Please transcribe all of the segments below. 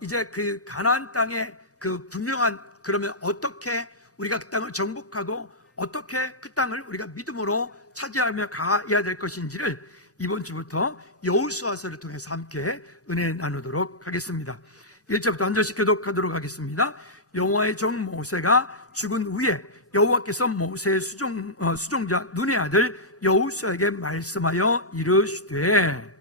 이제 그 가나안 땅의 그 분명한, 그러면 어떻게 우리가 그 땅을 정복하고 어떻게 그 땅을 우리가 믿음으로 차지하며 가야 될 것인지를 이번 주부터 여호수아서를 통해서 함께 은혜 나누도록 하겠습니다. 1절부터 한 절씩 교독하도록 하겠습니다. 여호와의 종 모세가 죽은 후에 여호와께서 모세의 수종자 눈의 아들 여호수아에게 말씀하여 이르시되,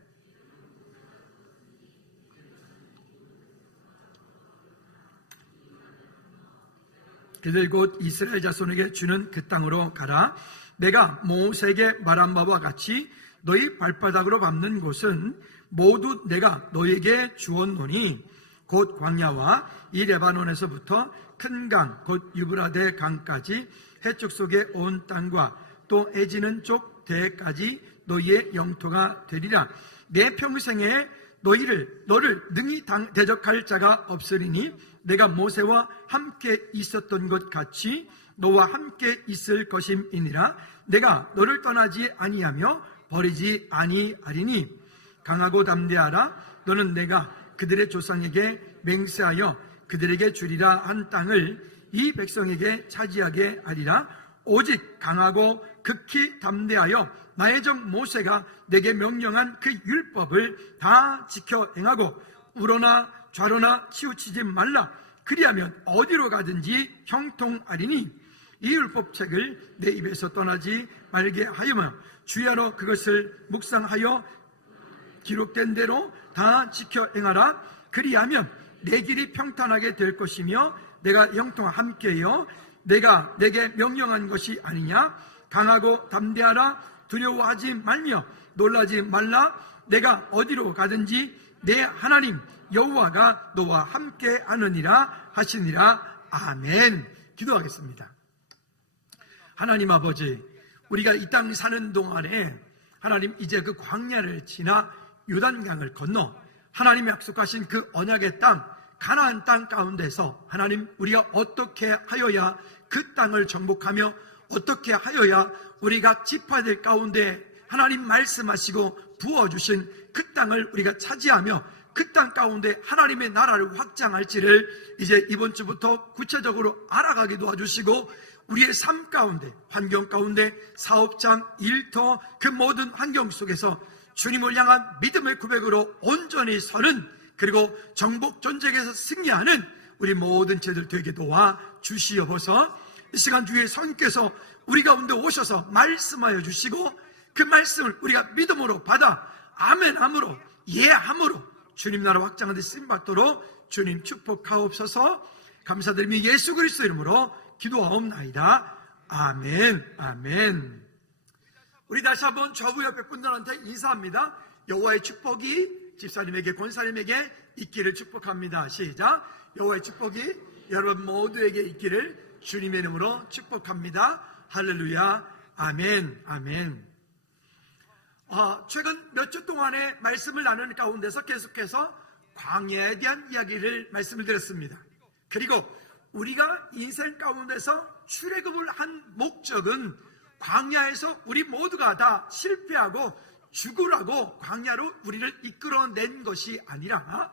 그들 곧 이스라엘 자손에게 주는 그 땅으로 가라. 내가 모세에게 말한 바와 같이 너희 발바닥으로 밟는 곳은 모두 내가 너희에게 주었노니 곧 광야와 이 레바논에서부터 큰 강 곧 유브라데 강까지 해축 속에 온 땅과 또 애지는 쪽 대까지 너희의 영토가 되리라. 내 평생에 너를 능히 대적할 자가 없으리니 내가 모세와 함께 있었던 것 같이 너와 함께 있을 것임이니라. 내가 너를 떠나지 아니하며 버리지 아니하리니 강하고 담대하라. 너는 내가 그들의 조상에게 맹세하여 그들에게 주리라 한 땅을 이 백성에게 차지하게 하리라. 오직 강하고 극히 담대하여 나의 종 모세가 내게 명령한 그 율법을 다 지켜 행하고 우러나 좌로나 치우치지 말라. 그리하면 어디로 가든지 형통하리니 이 율법책을 내 입에서 떠나지 말게 하여며 주야로 그것을 묵상하여 기록된 대로 다 지켜 행하라. 그리하면 내 길이 평탄하게 될 것이며 내가 형통과 함께요 내가 내게 명령한 것이 아니냐. 강하고 담대하라. 두려워하지 말며 놀라지 말라. 내가 어디로 가든지 내 하나님 여호와가 너와 함께 하느니라 하시니라. 아멘. 기도하겠습니다. 하나님 아버지, 우리가 이 땅 사는 동안에 하나님 이제 그 광야를 지나 요단강을 건너 하나님이 약속하신 그 언약의 땅 가나안 땅 가운데서 하나님 우리가 어떻게 하여야 그 땅을 정복하며 어떻게 하여야 우리가 지파들 가운데 하나님 말씀하시고 부어주신 그 땅을 우리가 차지하며 그 땅 가운데 하나님의 나라를 확장할지를 이제 이번 주부터 구체적으로 알아가게 도와주시고 우리의 삶 가운데, 환경 가운데, 사업장, 일터, 그 모든 환경 속에서 주님을 향한 믿음의 고백으로 온전히 서는, 그리고 정복 전쟁에서 승리하는 우리 모든 제들 되게 도와 주시옵소서. 이 시간 주의 성령께서 우리 가운데 오셔서 말씀하여 주시고 그 말씀을 우리가 믿음으로 받아 아멘함으로 예함으로 주님 나라 확장하는 데 쓰임받도록 주님 축복하옵소서. 감사드리며 예수 그리스도 이름으로 기도하옵나이다. 아멘. 아멘. 우리 다시 한번 좌우 옆에 분들한테 인사합니다. 여호와의 축복이 집사님에게 권사님에게 있기를 축복합니다. 시작. 여호와의 축복이 여러분 모두에게 있기를 주님의 이름으로 축복합니다. 할렐루야. 아멘. 아멘. 최근 몇 주 동안의 말씀을 나누는 가운데서 계속해서 광야에 대한 이야기를 말씀을 드렸습니다. 그리고 우리가 인생 가운데서 출애굽을 한 목적은 광야에서 우리 모두가 다 실패하고 죽으라고 광야로 우리를 이끌어낸 것이 아니라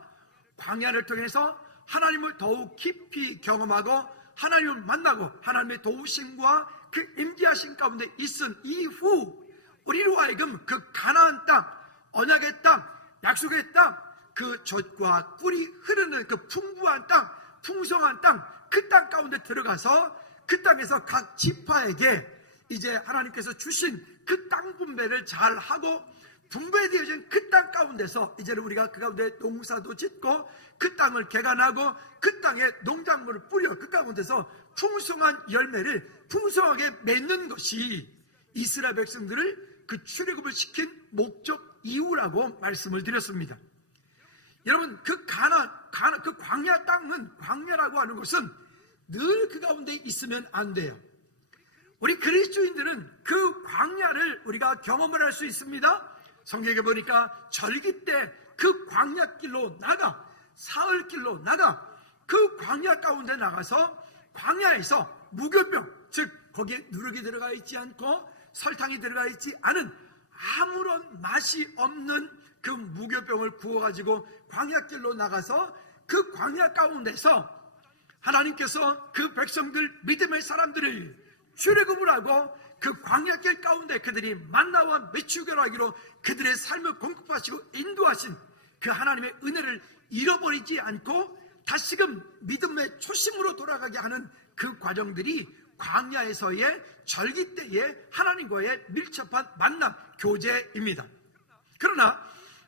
광야를 통해서 하나님을 더욱 깊이 경험하고 하나님을 만나고 하나님의 도우심과 그 임재하심 가운데 있은 이후 우리로 하여금 그 가나안 땅, 언약의 땅, 약속의 땅, 그 젖과 꿀이 흐르는 그 풍부한 땅, 풍성한 땅, 그 땅 가운데 들어가서 그 땅에서 각 지파에게 이제 하나님께서 주신 그 땅 분배를 잘 하고 분배되어진 그 땅 가운데서 이제는 우리가 그 가운데 농사도 짓고 그 땅을 개간하고 그 땅에 농작물을 뿌려 그 가운데서 풍성한 열매를 풍성하게 맺는 것이 이스라엘 백성들을 그 출애굽을 시킨 목적 이유라고 말씀을 드렸습니다. 여러분 그 그 광야 땅은, 광야라고 하는 것은 늘 그 가운데 있으면 안 돼요. 우리 그리스도인들은 그 광야를 우리가 경험을 할 수 있습니다. 성경에 보니까 절기 때 그 광야길로 나가, 사흘길로 나가, 그 광야 가운데 나가서 광야에서 무교병, 즉 거기에 누룩이 들어가 있지 않고 설탕이 들어가 있지 않은 아무런 맛이 없는 그 무교병을 구워가지고 광야길로 나가서 그 광야 가운데서 하나님께서 그 백성들, 믿음의 사람들을 출애굽을 하고 그 광야길 가운데 그들이 만나와 메추기로 하기로 그들의 삶을 공급하시고 인도하신 그 하나님의 은혜를 잃어버리지 않고 다시금 믿음의 초심으로 돌아가게 하는 그 과정들이 광야에서의 절기 때의 하나님과의 밀접한 만남, 교제입니다. 그러나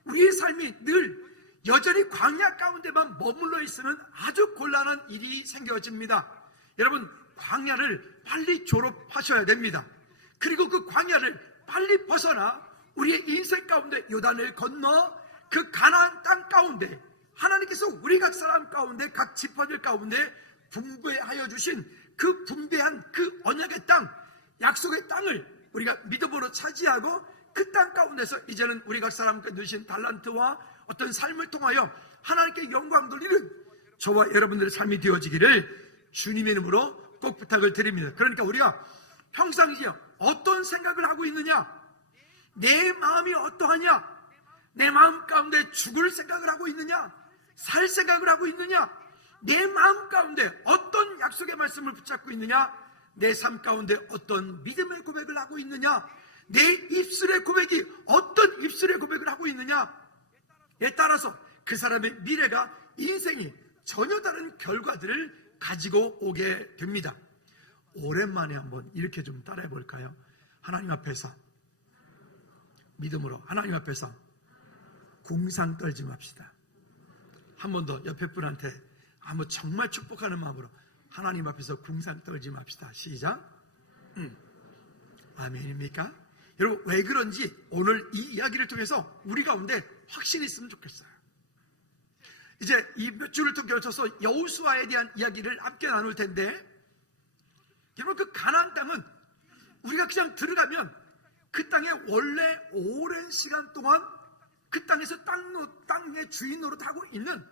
우리의 삶이 늘 여전히 광야 가운데만 머물러 있으면 아주 곤란한 일이 생겨집니다. 여러분, 광야를 빨리 졸업하셔야 됩니다. 그리고 그 광야를 빨리 벗어나 우리의 인생 가운데 요단을 건너 그 가나안 땅 가운데 하나님께서 우리 각 사람 가운데 각 지파들 가운데 분배하여 주신 그 분배한 그 언약의 땅, 약속의 땅을 우리가 믿음으로 차지하고 그 땅 가운데서 이제는 우리 각 사람께 주신 달란트와 어떤 삶을 통하여 하나님께 영광 돌리는 저와 여러분들의 삶이 되어지기를 주님의 이름으로 꼭 부탁을 드립니다. 그러니까 우리가 평상시에 어떤 생각을 하고 있느냐, 내 마음이 어떠하냐, 내 마음 가운데 죽을 생각을 하고 있느냐, 살 생각을 하고 있느냐, 내 마음 가운데 어떤 약속의 말씀을 붙잡고 있느냐, 내 삶 가운데 어떤 믿음의 고백을 하고 있느냐, 내 입술의 고백이 어떤 입술의 고백을 하고 있느냐에 따라서 그 사람의 미래가, 인생이 전혀 다른 결과들을 가지고 오게 됩니다. 오랜만에 한번 이렇게 좀 따라해 볼까요? 하나님 앞에서 믿음으로 하나님 앞에서 궁상 떨지 맙시다. 한 번 더 옆에 분한테 한번 정말 축복하는 마음으로 하나님 앞에서 궁상 떨지 맙시다. 시작. 아멘입니까? 여러분, 왜 그런지 오늘 이 이야기를 통해서 우리 가운데 확신이 있으면 좋겠어요. 이제 이 몇 주를 또 거쳐서 여호수아에 대한 이야기를 함께 나눌 텐데, 여러분, 그 가나안 땅은 우리가 그냥 들어가면 그 땅에 원래 오랜 시간 동안 그 땅에서 땅의 주인 노릇하고 있는,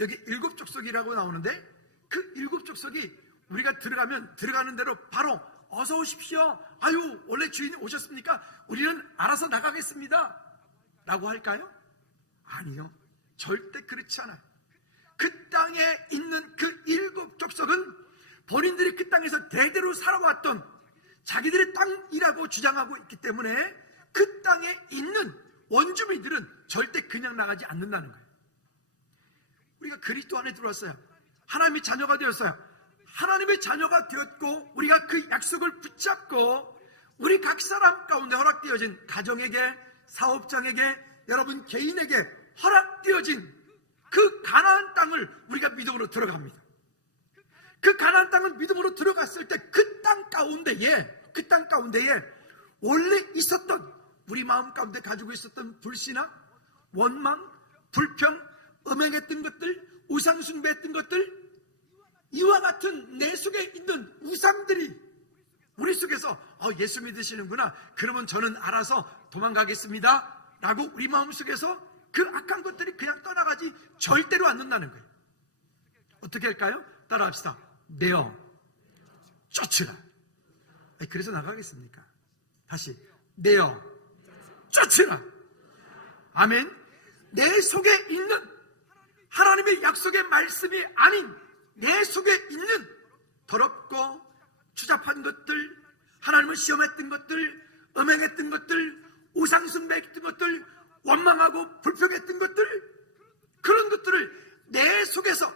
여기 7 족속이라고 나오는데 그 7 족속이 우리가 들어가는 대로 바로 어서 오십시오, 아유 원래 주인이 오셨습니까? 우리는 알아서 나가겠습니다 라고 할까요? 아니요, 절대 그렇지 않아요. 그 땅에 있는 그 7 족속은 본인들이 그 땅에서 대대로 살아왔던 자기들의 땅이라고 주장하고 있기 때문에 그 땅에 있는 원주민들은 절대 그냥 나가지 않는다는 거예요. 우리가 그리스도 안에 들어왔어요. 하나님의 자녀가 되었어요. 하나님의 자녀가 되었고 우리가 그 약속을 붙잡고 우리 각 사람 가운데 허락되어진 가정에게, 사업장에게, 여러분 개인에게 허락되어진 그 가나안 땅을 우리가 믿음으로 들어갑니다. 그 가나안 땅을 믿음으로 들어갔을 때 그 땅 가운데에 원래 있었던, 우리 마음 가운데 가지고 있었던 불신앙, 원망, 불평, 음행했던 것들, 우상숭배했던 것들, 이와 같은 내 속에 있는 우상들이 우리 속에서 예수 믿으시는구나, 그러면 저는 알아서 도망가겠습니다 라고 우리 마음속에서 그 악한 것들이 그냥 떠나가지 절대로 않는다는 거예요. 어떻게 할까요? 따라합시다. 내어 쫓으라. 그래서 나가겠습니까? 다시, 내어 쫓으라. 아멘. 내 속에 있는 하나님의 약속의 말씀이 아닌 내 속에 있는 더럽고 추잡한 것들, 하나님을 시험했던 것들, 음행했던 것들, 우상숭배했던 것들, 원망하고 불평했던 것들, 그런 것들을 내 속에서,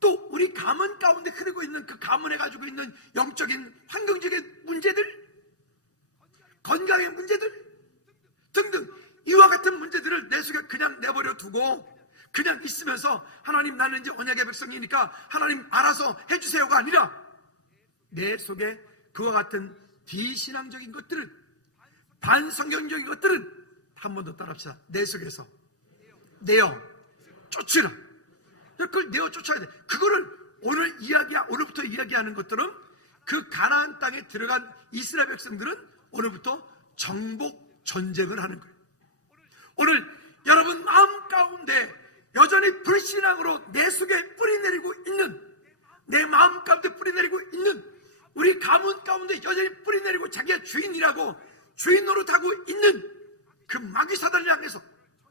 또 우리 가문 가운데 흐르고 있는 그 가문에 가지고 있는 영적인 환경적인 문제들, 건강의 문제들 등등 이와 같은 문제들을 내 속에 그냥 내버려 두고 그냥 있으면서 하나님 나는 이제 언약의 백성이니까 하나님 알아서 해주세요가 아니라 내 속에 그와 같은 비신앙적인 것들을, 반성경적인 것들은 한 번 더 따라합시다. 내 속에서 내어 쫓으라. 그걸 내어 쫓아야 돼. 그거를 오늘부터 이야기하는 것들은 그 가나안 땅에 들어간 이스라엘 백성들은 오늘부터 정복 전쟁을 하는 거예요. 오늘 여러분 마음 가운데 여전히 불신앙으로 내 속에 뿌리내리고 있는, 내 마음 가운데 뿌리내리고 있는, 우리 가문 가운데 여전히 뿌리내리고 자기가 주인이라고 주인 노릇하고 있는 그 마귀 사단을 향해서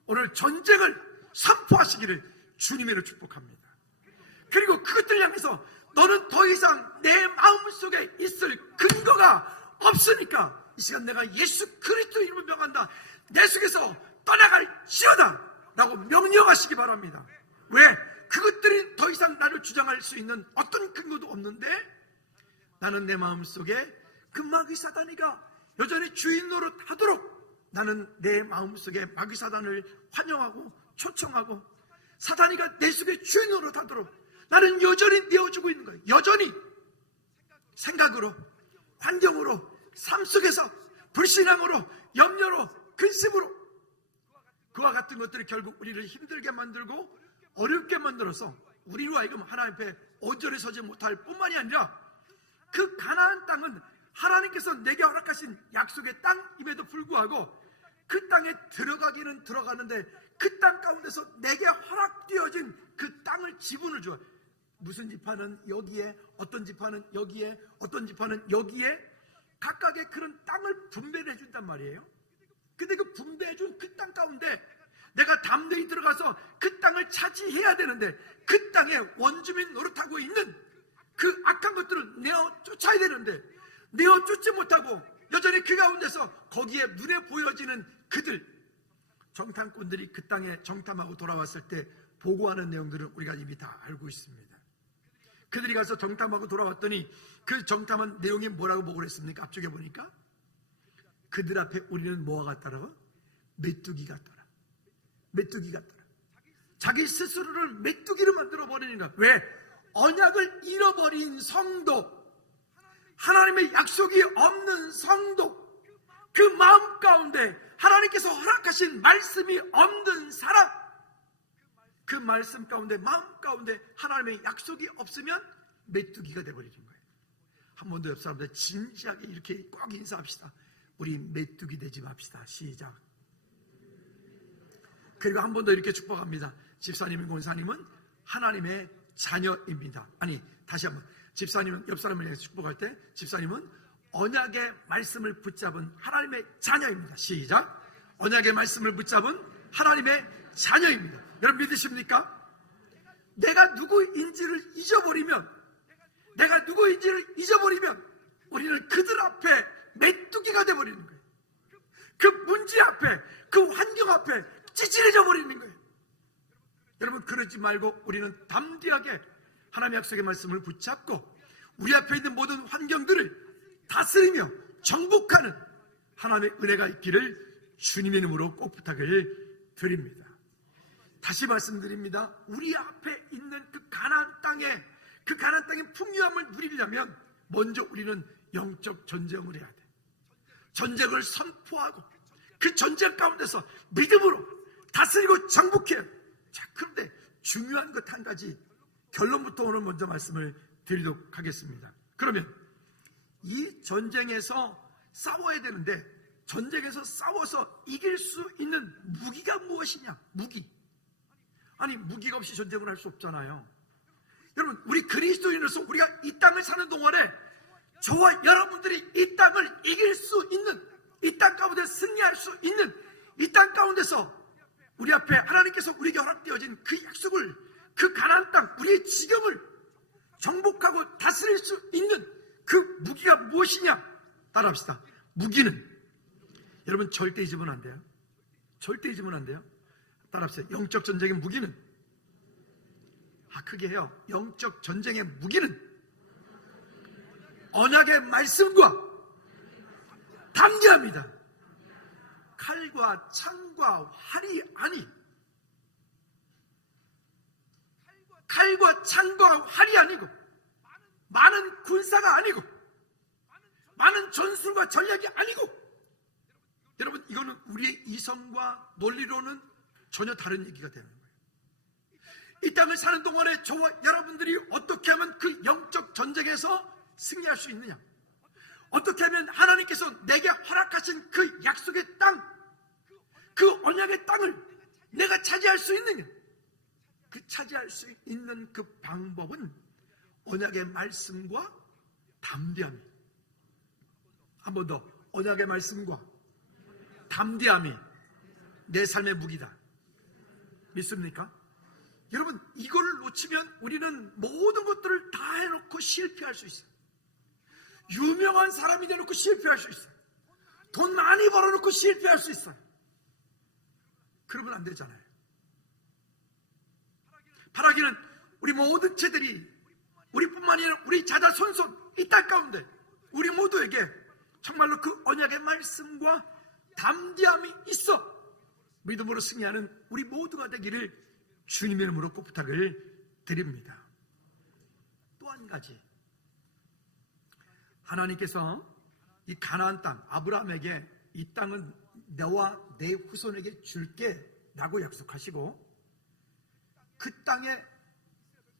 오늘 전쟁을 선포하시기를 주님으로 축복합니다. 그리고 그것들 향해서 너는 더 이상 내 마음속에 있을 근거가 없으니까 이 시간 내가 예수 그리스도 이름을 명한다. 내 속에서 떠나갈지어다 라고 명령하시기 바랍니다. 왜? 그것들이 더 이상 나를 주장할 수 있는 어떤 근거도 없는데 나는 내 마음속에 그 마귀 사단이가 여전히 주인 노릇하도록 나는 내 마음속에 마귀 사단을 환영하고 초청하고 사단이가 내 속에 주인 노릇하도록 나는 여전히 내어주고 있는 거예요. 여전히 생각으로, 환경으로, 삶 속에서 불신앙으로, 염려로, 근심으로 그와 같은 것들이 결국 우리를 힘들게 만들고 어렵게 만들어서 우리로 하여금 하나님 앞에 온전히 서지 못할 뿐만이 아니라 그 가나안 땅은 하나님께서 내게 허락하신 약속의 땅임에도 불구하고 그 땅에 들어가기는 들어가는데 그 땅 가운데서 내게 허락되어진 그 땅을 지분을 줘. 무슨 지파는 여기에, 어떤 지파는 여기에, 어떤 지파는 여기에 각각의 그런 땅을 분배를 해준단 말이에요. 근데 그 분배해준 그 땅 가운데 내가 담대히 들어가서 그 땅을 차지해야 되는데 그 땅에 원주민 노릇하고 있는 그 악한 것들을 내어 쫓아야 되는데 내어 쫓지 못하고 여전히 그 가운데서 거기에 눈에 보여지는 그들 정탐꾼들이 그 땅에 정탐하고 돌아왔을 때 보고하는 내용들은 우리가 이미 다 알고 있습니다. 그들이 가서 정탐하고 돌아왔더니 그 정탐한 내용이 뭐라고 보고를 했습니까? 앞쪽에 보니까 그들 앞에 우리는 뭐가 같다라고? 메뚜기 같더라. 메뚜기 같더라. 자기 스스로를 메뚜기로 만들어버리는가? 왜? 언약을 잃어버린 성도, 하나님의 약속이 없는 성도, 그 마음 가운데 하나님께서 허락하신 말씀이 없는 사람, 그 말씀 가운데, 마음 가운데 하나님의 약속이 없으면 메뚜기가 되어버리는 거예요. 한 번 더 옆 사람들 진지하게 이렇게 꼭 인사합시다. 우리 메뚜기 되지 맙시다. 시작. 그리고 한 번 더 이렇게 축복합니다. 집사님인 권사님은 하나님의 자녀입니다. 아니, 다시 한번. 집사님은 옆 사람을 위해서 축복할 때 집사님은 언약의 말씀을 붙잡은 하나님의 자녀입니다. 시작. 언약의 말씀을 붙잡은 하나님의 자녀입니다. 여러분 믿으십니까? 내가 누구인지를 잊어버리면 우리는 그들 앞에 메뚜기가 되어버리는 거예요. 그 문제 앞에, 그 환경 앞에 찌질해져 버리는 거예요. 여러분 그러지 말고 우리는 담대하게 하나님의 약속의 말씀을 붙잡고 우리 앞에 있는 모든 환경들을 다스리며 정복하는 하나님의 은혜가 있기를 주님의 이름으로 꼭 부탁을 드립니다. 다시 말씀드립니다. 우리 앞에 있는 그 가나안 땅의 풍요함을 누리려면 먼저 우리는 영적 전쟁을 해야 돼. 전쟁을 선포하고 그 전쟁 가운데서 믿음으로 다스리고 정복해야 돼. 자, 그런데 중요한 것 한 가지 결론부터 오늘 먼저 말씀을 드리도록 하겠습니다. 그러면 이 전쟁에서 싸워야 되는데 전쟁에서 싸워서 이길 수 있는 무기가 무엇이냐? 무기. 아니, 무기가 없이 전쟁을 할 수 없잖아요. 여러분, 우리 그리스도인으로서 우리가 이 땅을 사는 동안에 저와 여러분들이 이 땅을 이길 수 있는, 이 땅 가운데 승리할 수 있는, 이 땅 가운데서 우리 앞에 하나님께서 우리에게 허락되어진 그 약속을, 그 가나안 땅, 우리의 지경을 정복하고 다스릴 수 있는 그 무기가 무엇이냐? 따라합시다. 무기는, 여러분 절대 잊으면 안 돼요. 절대 잊으면 안 돼요. 따라합시다. 영적 전쟁의 무기는, 크게 해요. 영적 전쟁의 무기는 언약의 말씀과 담대함이다. 칼과 창과 활이 아니, 칼과 창과 활이 아니고, 많은 군사가 아니고, 많은 전술과 전략이 아니고, 여러분 이거는 우리의 이성과 논리로는 전혀 다른 얘기가 되는 거예요. 이 땅을 사는 동안에 저와 여러분들이 어떻게 하면 그 영적 전쟁에서 승리할 수 있느냐? 어떻게 하면 하나님께서 내게 허락하신 그 약속의 땅, 그 언약의 땅을 내가 차지할 수 있느냐? 그 차지할 수 있는 그 방법은 언약의 말씀과 담대함이, 한 번 더, 언약의 말씀과 담대함이 내 삶의 무기다. 믿습니까? 여러분, 이걸 놓치면 우리는 모든 것들을 다 해놓고 실패할 수 있어요. 유명한 사람이 되놓고 실패할 수 있어요. 돈 많이 벌어놓고 실패할 수 있어요. 그러면 안 되잖아요. 바라기는 우리 모든 죄들이, 우리뿐만이 아니라 우리 자자 손손 이 땅 가운데 우리 모두에게 정말로 그 언약의 말씀과 담대함이 있어 믿음으로 승리하는 우리 모두가 되기를 주님의 이름으로 꼭 부탁을 드립니다. 또 한 가지, 하나님께서 이 가나안 땅, 아브라함에게 이 땅은 너와 내 후손에게 줄게 라고 약속하시고, 그 땅에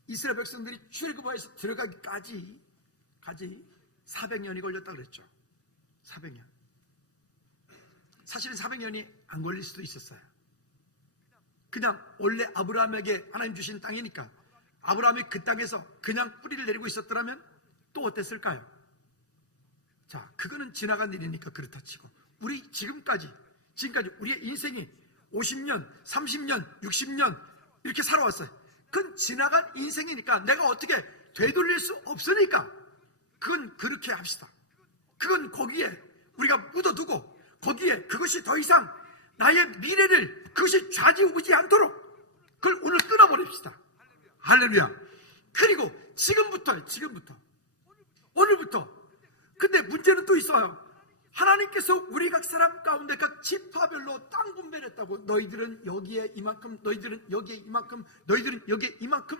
이스라엘 백성들이 출애굽하여서 들어가기까지 400년이 걸렸다 그랬죠. 400년. 사실은 400년이 안 걸릴 수도 있었어요. 그냥 원래 아브라함에게 하나님 주신 땅이니까 아브라함이 그 땅에서 그냥 뿌리를 내리고 있었더라면 또 어땠을까요? 자, 그거는 지나간 일이니까 그렇다 치고, 우리 지금까지 우리의 인생이 50년, 30년, 60년 이렇게 살아왔어요. 그건 지나간 인생이니까 내가 어떻게 되돌릴 수 없으니까 그건 그렇게 합시다. 그건 거기에 우리가 묻어두고, 거기에 그것이 더 이상 나의 미래를 그것이 좌지우지 않도록 그걸 오늘 끊어버립시다. 할렐루야. 그리고 지금부터 오늘부터. 근데 문제는 또 있어요. 하나님께서 우리 각 사람 가운데 각 지파별로 땅 분배를 했다고. 너희들은 여기에 이만큼, 너희들은 여기에 이만큼, 너희들은 여기에 이만큼.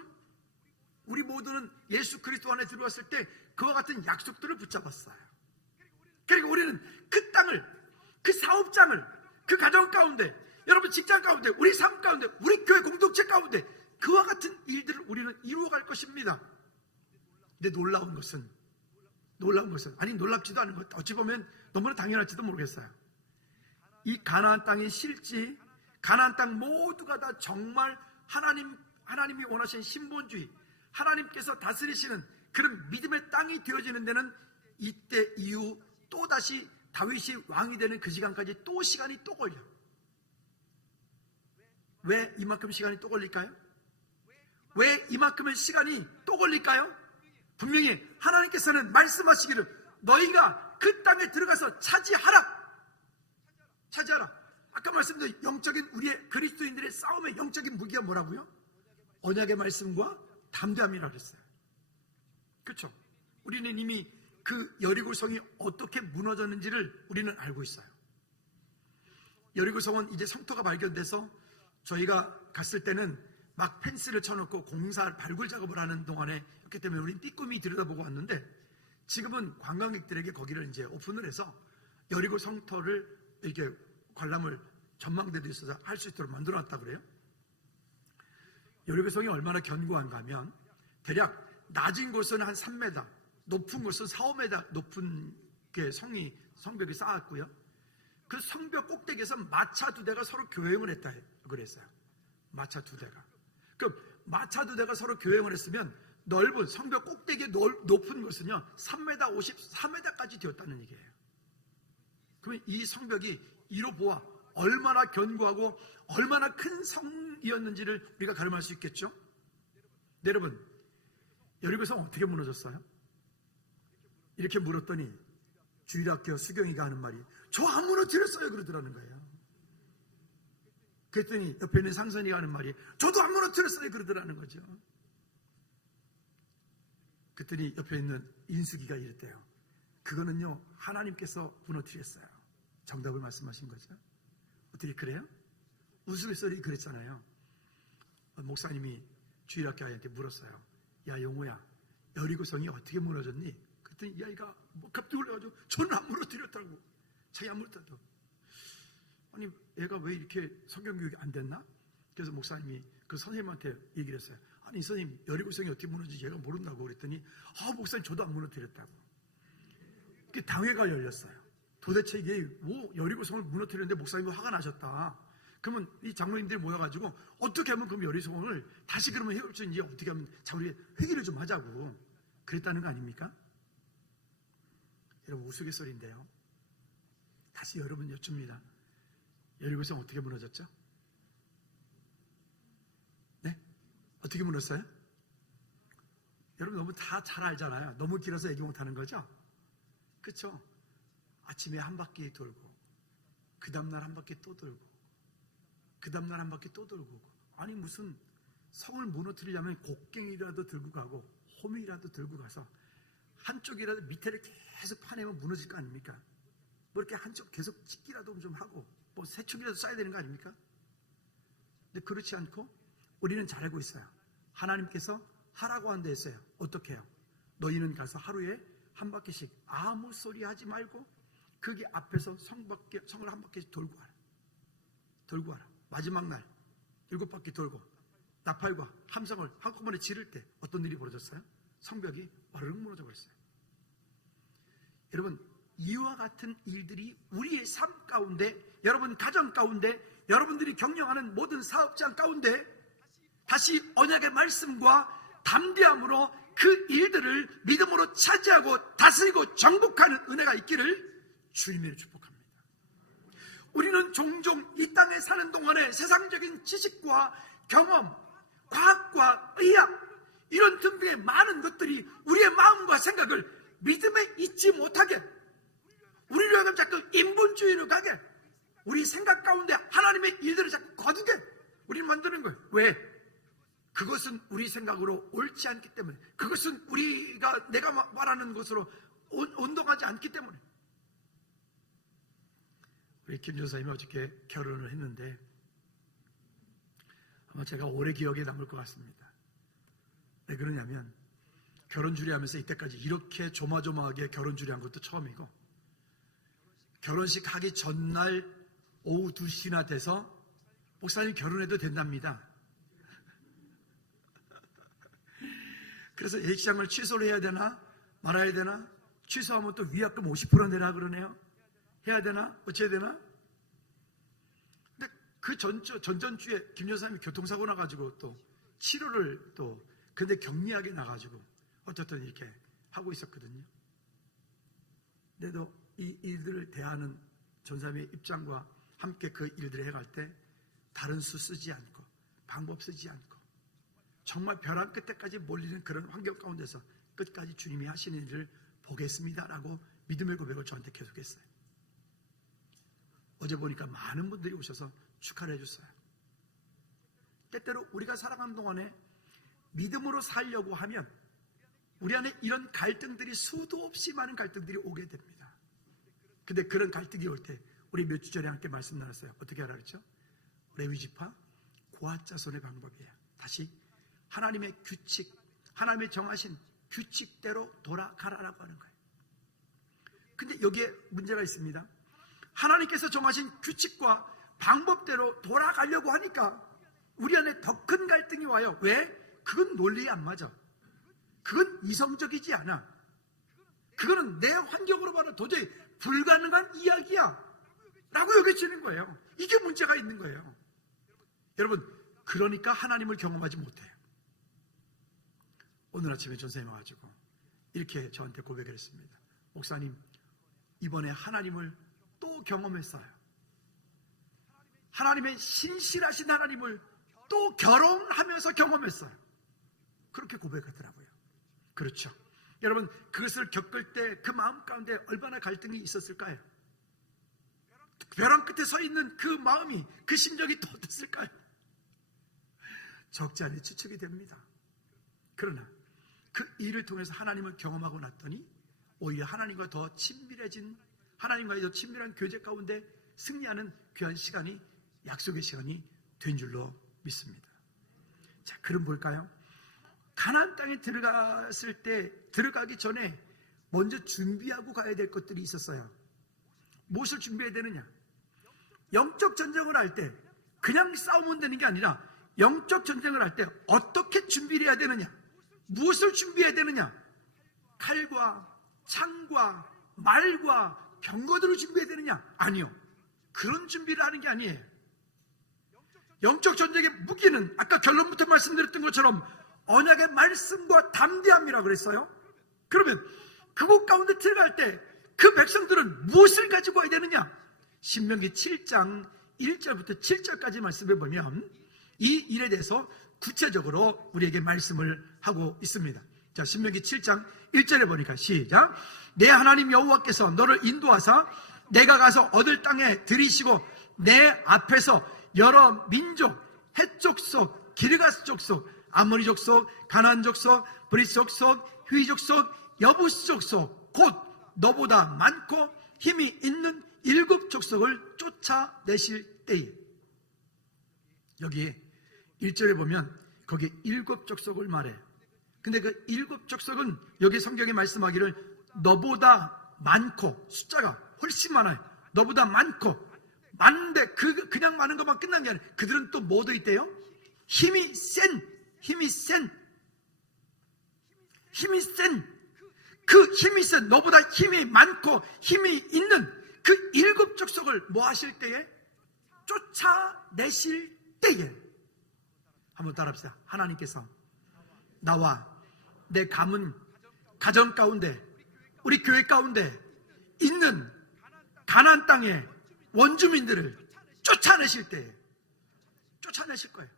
우리 모두는 예수 그리스도 안에 들어왔을 때 그와 같은 약속들을 붙잡았어요. 그리고 우리는 그 땅을, 그 사업장을, 그 가정 가운데, 여러분 직장 가운데, 우리 삶 가운데, 우리 교회 공동체 가운데 그와 같은 일들을 우리는 이루어갈 것입니다. 근데 놀라운 것은, 아니 놀랍지도 않은 것, 어찌 보면 너무나 당연할지도 모르겠어요. 이 가나안 땅이 실지, 가나안 땅 모두가 다 정말 하나님이 원하신 신본주의, 하나님께서 다스리시는 그런 믿음의 땅이 되어지는 데는 이때 이후 또다시 다윗이 왕이 되는 그 시간까지 또 시간이 또 걸려. 왜 이만큼 시간이 또 걸릴까요? 왜 이만큼의 시간이 또 걸릴까요? 분명히 하나님께서는 말씀하시기를 너희가 그 땅에 들어가서 차지하라. 아까 말씀드린 영적인 우리의 그리스도인들의 싸움의 영적인 무기가 뭐라고요? 언약의 말씀과 담대함이라고 했어요. 그렇죠? 우리는 이미 그 여리고 성이 어떻게 무너졌는지를 우리는 알고 있어요. 여리고 성은 이제 성터가 발견돼서 저희가 갔을 때는 막 펜스를 쳐놓고 발굴 작업을 하는 동안에, 그렇기 때문에 우리는 삐꾸미 들여다보고 왔는데, 지금은 관광객들에게 거기를 이제 오픈을 해서 여리고 성터를 이렇게 관람을 전망대도 있어서 할 수 있도록 만들어놨다고 그래요. 여리고 성이 얼마나 견고한가 하면, 대략 낮은 곳은 한 3m, 높은 곳은 4, 5m 높은 성벽이 쌓았고요. 그 성벽 꼭대기에서 마차 2대가 서로 교행을 했다 그랬어요. 마차 2대가. 그럼 마차 2대가 서로 교행을 했으면 넓은 성벽 꼭대기에 높은 것은요 3m 50, 4m까지 되었다는 얘기예요. 그러면 이 성벽이 이로 보아 얼마나 견고하고 얼마나 큰 성이었는지를 우리가 가늠할 수 있겠죠. 여러분, 여리고 성 어떻게 무너졌어요? 이렇게 물었더니 주일학교 수경이가 하는 말이 저 안 무너뜨렸어요 그러더라는 거예요. 그랬더니 옆에 있는 상선이가 하는 말이 저도 안 무너뜨렸어요 그러더라는 거죠. 그랬더니 옆에 있는 인수기가 이랬대요. 그거는요 하나님께서 무너뜨렸어요. 정답을 말씀하신 거죠. 어떻게 그래요? 우스갯소리 그랬잖아요. 목사님이 주일학교 아이한테 물었어요. 야 영호야, 여리고성이 어떻게 무너졌니? 그랬더니 이 아이가 갑자기 올라가지고 저는 안 무너뜨렸다고. 자기 안 무너뜨렸다고. 아니 애가 왜 이렇게 성경교육이 안 됐나? 그래서 목사님이 그 선생님한테 얘기를 했어요. 아니 선생님 여리고성이 어떻게 무너지지 얘가 모른다고. 그랬더니 목사님 저도 안 무너뜨렸다고. 그게 당회가 열렸어요. 도대체 이게 뭐 여리고성을 무너뜨렸는데 목사님이 화가 나셨다. 그러면 이 장로님들이 모여가지고 어떻게 하면 그럼 여리고성을 다시 그러면 해올 수 있는지 어떻게 하면 자 우리 회개를 좀 하자고 그랬다는 거 아닙니까? 여러분 우스갯소리인데요. 다시 여러분 여쭙니다. 여리고성 어떻게 무너졌죠? 네? 어떻게 물었어요? 여러분 너무 다 잘 알잖아요. 너무 길어서 얘기 못하는 거죠? 그렇죠? 아침에 한 바퀴 돌고 그 다음날 한 바퀴 또 돌고 그 다음날 한 바퀴 또 돌고. 아니 무슨 성을 무너뜨리려면 곡괭이라도 들고 가고 호미라도 들고 가서 한쪽이라도 밑에를 계속 파내면 무너질 거 아닙니까? 뭐 이렇게 한쪽 계속 찍기라도 좀 하고 뭐 새총이라도 쏴야 되는 거 아닙니까? 근데 그렇지 않고 우리는 잘 알고 있어요. 하나님께서 하라고 한 데 있어요. 어떻게 해요? 너희는 가서 하루에 한 바퀴씩 아무 소리 하지 말고 거기 앞에서 성을 한 바퀴씩 돌고 와라. 돌고 와라. 마지막 날 7바퀴 돌고 나팔과 함성을 한꺼번에 지를 때 어떤 일이 벌어졌어요? 성벽이 와르륵 무너져 버렸어요. 여러분, 이와 같은 일들이 우리의 삶 가운데, 여러분 가정 가운데, 여러분들이 경영하는 모든 사업장 가운데 다시 언약의 말씀과 담대함으로 그 일들을 믿음으로 차지하고 다스리고 정복하는 은혜가 있기를 주님의 축복합니다. 우리는 종종 이 땅에 사는 동안에 세상적인 지식과 경험, 과학과 의학 이런 등등의 많은 것들이 우리의 마음과 생각을 믿음에 잊지 못하게, 우리로 하여금 자꾸 인본주의로 가게, 우리 생각 가운데 하나님의 일들을 자꾸 거두게 우리는 만드는 거예요. 왜? 그것은 우리 생각으로 옳지 않기 때문에, 그것은 내가 말하는 것으로 온동하지 않기 때문에. 우리 김 전사님이 어저께 결혼을 했는데 아마 제가 오래 기억에 남을 것 같습니다. 왜 그러냐면 결혼주례 하면서 이때까지 이렇게 조마조마하게 결혼주례 한 것도 처음이고, 결혼식 하기 전날 오후 2시나 돼서 목사님 결혼해도 된답니다. 그래서 예식장을 취소를 해야 되나 말아야 되나, 취소하면 또 위약금 50% 내라 그러네요. 해야 되나 어째야 되나. 근데 그 전전주에 김 여사님이 교통사고 나가지고 또 치료를 근데 격리하게 나가지고 어쨌든 이렇게 하고 있었거든요. 근데도 이 일들을 대하는 전사님의 입장과 함께 그 일들을 해갈 때 다른 수 쓰지 않고 방법 쓰지 않고 정말 벼랑 끝에까지 몰리는 그런 환경 가운데서 끝까지 주님이 하시는 일을 보겠습니다라고 믿음의 고백을 저한테 계속했어요. 어제 보니까 많은 분들이 오셔서 축하를 해줬어요. 때때로 우리가 살아가는 동안에 믿음으로 살려고 하면 우리 안에 이런 갈등들이, 수도 없이 많은 갈등들이 오게 됩니다. 근데 그런 갈등이 올 때 우리 몇 주 전에 함께 말씀 나눴어요. 어떻게 하라 그랬죠? 레위지파 고아자손의 방법이에요. 다시 하나님의 규칙, 하나님의 정하신 규칙대로 돌아가라라고 하는 거예요. 근데 여기에 문제가 있습니다. 하나님께서 정하신 규칙과 방법대로 돌아가려고 하니까 우리 안에 더 큰 갈등이 와요. 왜? 그건 논리에 안 맞아. 그건 이성적이지 않아. 그거는 내 환경으로 봐도 도저히 불가능한 이야기야 라고 여겨지는 거예요. 이게 문제가 있는 거예요. 여러분, 그러니까 하나님을 경험하지 못해요. 오늘 아침에 전사님 와가지고 이렇게 저한테 고백을 했습니다. 목사님, 이번에 하나님을 또 경험했어요. 하나님의 신실하신 하나님을 또 결혼하면서 경험했어요. 그렇게 고백하더라고요. 그렇죠. 여러분, 그것을 겪을 때 그 마음 가운데 얼마나 갈등이 있었을까요? 벼랑 끝에 서 있는 그 마음이, 그 심정이 또 어땠을까요? 적지 않은 추측이 됩니다. 그러나 그 일을 통해서 하나님을 경험하고 났더니 오히려 하나님과 더 친밀해진, 하나님과의 더 친밀한 교제 가운데 승리하는 귀한 시간이, 약속의 시간이 된 줄로 믿습니다. 자, 그럼 볼까요? 가나안 땅에 들어갔을 때, 들어가기 전에 먼저 준비하고 가야 될 것들이 있었어요. 무엇을 준비해야 되느냐? 영적 전쟁을 할 때 그냥 싸우면 되는 게 아니라 영적 전쟁을 할 때 어떻게 준비를 해야 되느냐? 무엇을 준비해야 되느냐? 칼과 창과 말과 병거들을 준비해야 되느냐? 아니요. 그런 준비를 하는 게 아니에요. 영적 전쟁의 무기는 아까 결론부터 말씀드렸던 것처럼 언약의 말씀과 담대함이라고 그랬어요. 그러면 그곳 가운데 들어갈 때 그 백성들은 무엇을 가지고 와야 되느냐? 신명기 7장 1절부터 7절까지 말씀해 보면 이 일에 대해서 구체적으로 우리에게 말씀을 하고 있습니다. 자, 신명기 7장 1절에 보니까 시작. 내 하나님 여호와께서 너를 인도하사 내가 가서 얻을 땅에 들이시고 내 앞에서 여러 민족, 헷 족속, 기르가스 족속, 아모리 족속, 가나안 족속, 브리스 족속, 휘 족속, 여부스 족속, 곧 너보다 많고 힘이 있는 7 족속을 쫓아내실 때에, 여기 1절에 보면 거기 7 족속을 말해. 근데 그 7 족속은 여기 성경에 말씀하기를 너보다 많고, 숫자가 훨씬 많아요. 너보다 많고, 많은데 그냥 많은 것만 끝난 게 아니라 그들은 또 뭐도 있대요? 힘이 센 그 힘이 센, 너보다 힘이 많고 힘이 있는 그 7 족속을 뭐 하실 때에? 쫓아내실 때에. 한번 따라합시다. 하나님께서 나와 내 가문, 가정 가운데, 우리 교회 가운데 있는 가나안 땅의 원주민들을 쫓아내실 때에, 쫓아내실 거예요.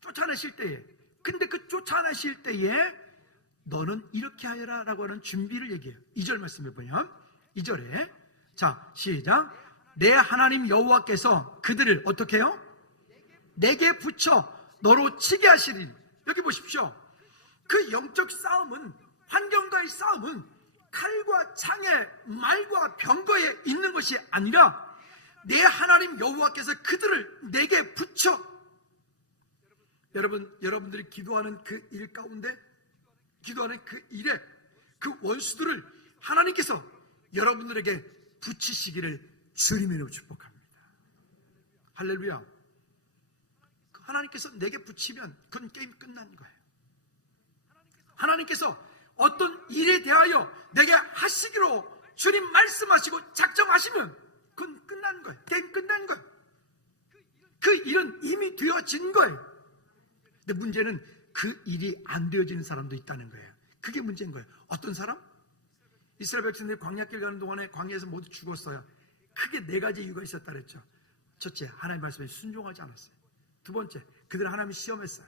쫓아내실 때에. 근데 그 쫓아내실 때에 너는 이렇게 하여라 라고 하는 준비를 얘기해요. 2절 말씀을 보면 2절에, 자 시작. 내 하나님 여호와께서 그들을 어떻게 해요? 내게 붙여 너로 치게 하시리니. 여기 보십시오. 그 영적 싸움은, 환경과의 싸움은 칼과 창에, 말과 병거에 있는 것이 아니라 내 하나님 여호와께서 그들을 내게 붙여. 여러분들이 기도하는 그 일 가운데, 기도하는 그 일에 그 원수들을 하나님께서 여러분들에게 붙이시기를 주님으로 축복합니다. 할렐루야. 하나님께서 내게 붙이면 그건 게임 끝난 거예요. 하나님께서 어떤 일에 대하여 내게 하시기로 주님 말씀하시고 작정하시면 그건 끝난 거예요. 게임 끝난 거예요. 그 일은 이미 되어진 거예요. 근데 문제는 그 일이 안 되어지는 사람도 있다는 거예요. 그게 문제인 거예요. 어떤 사람? 이스라엘 백성들이 광야길 가는 동안에 광야에서 모두 죽었어요. 크게 4가지 이유가 있었다 그랬죠. 첫째, 하나님 말씀에 순종하지 않았어요. 두 번째, 그들은 하나님을 시험했어요.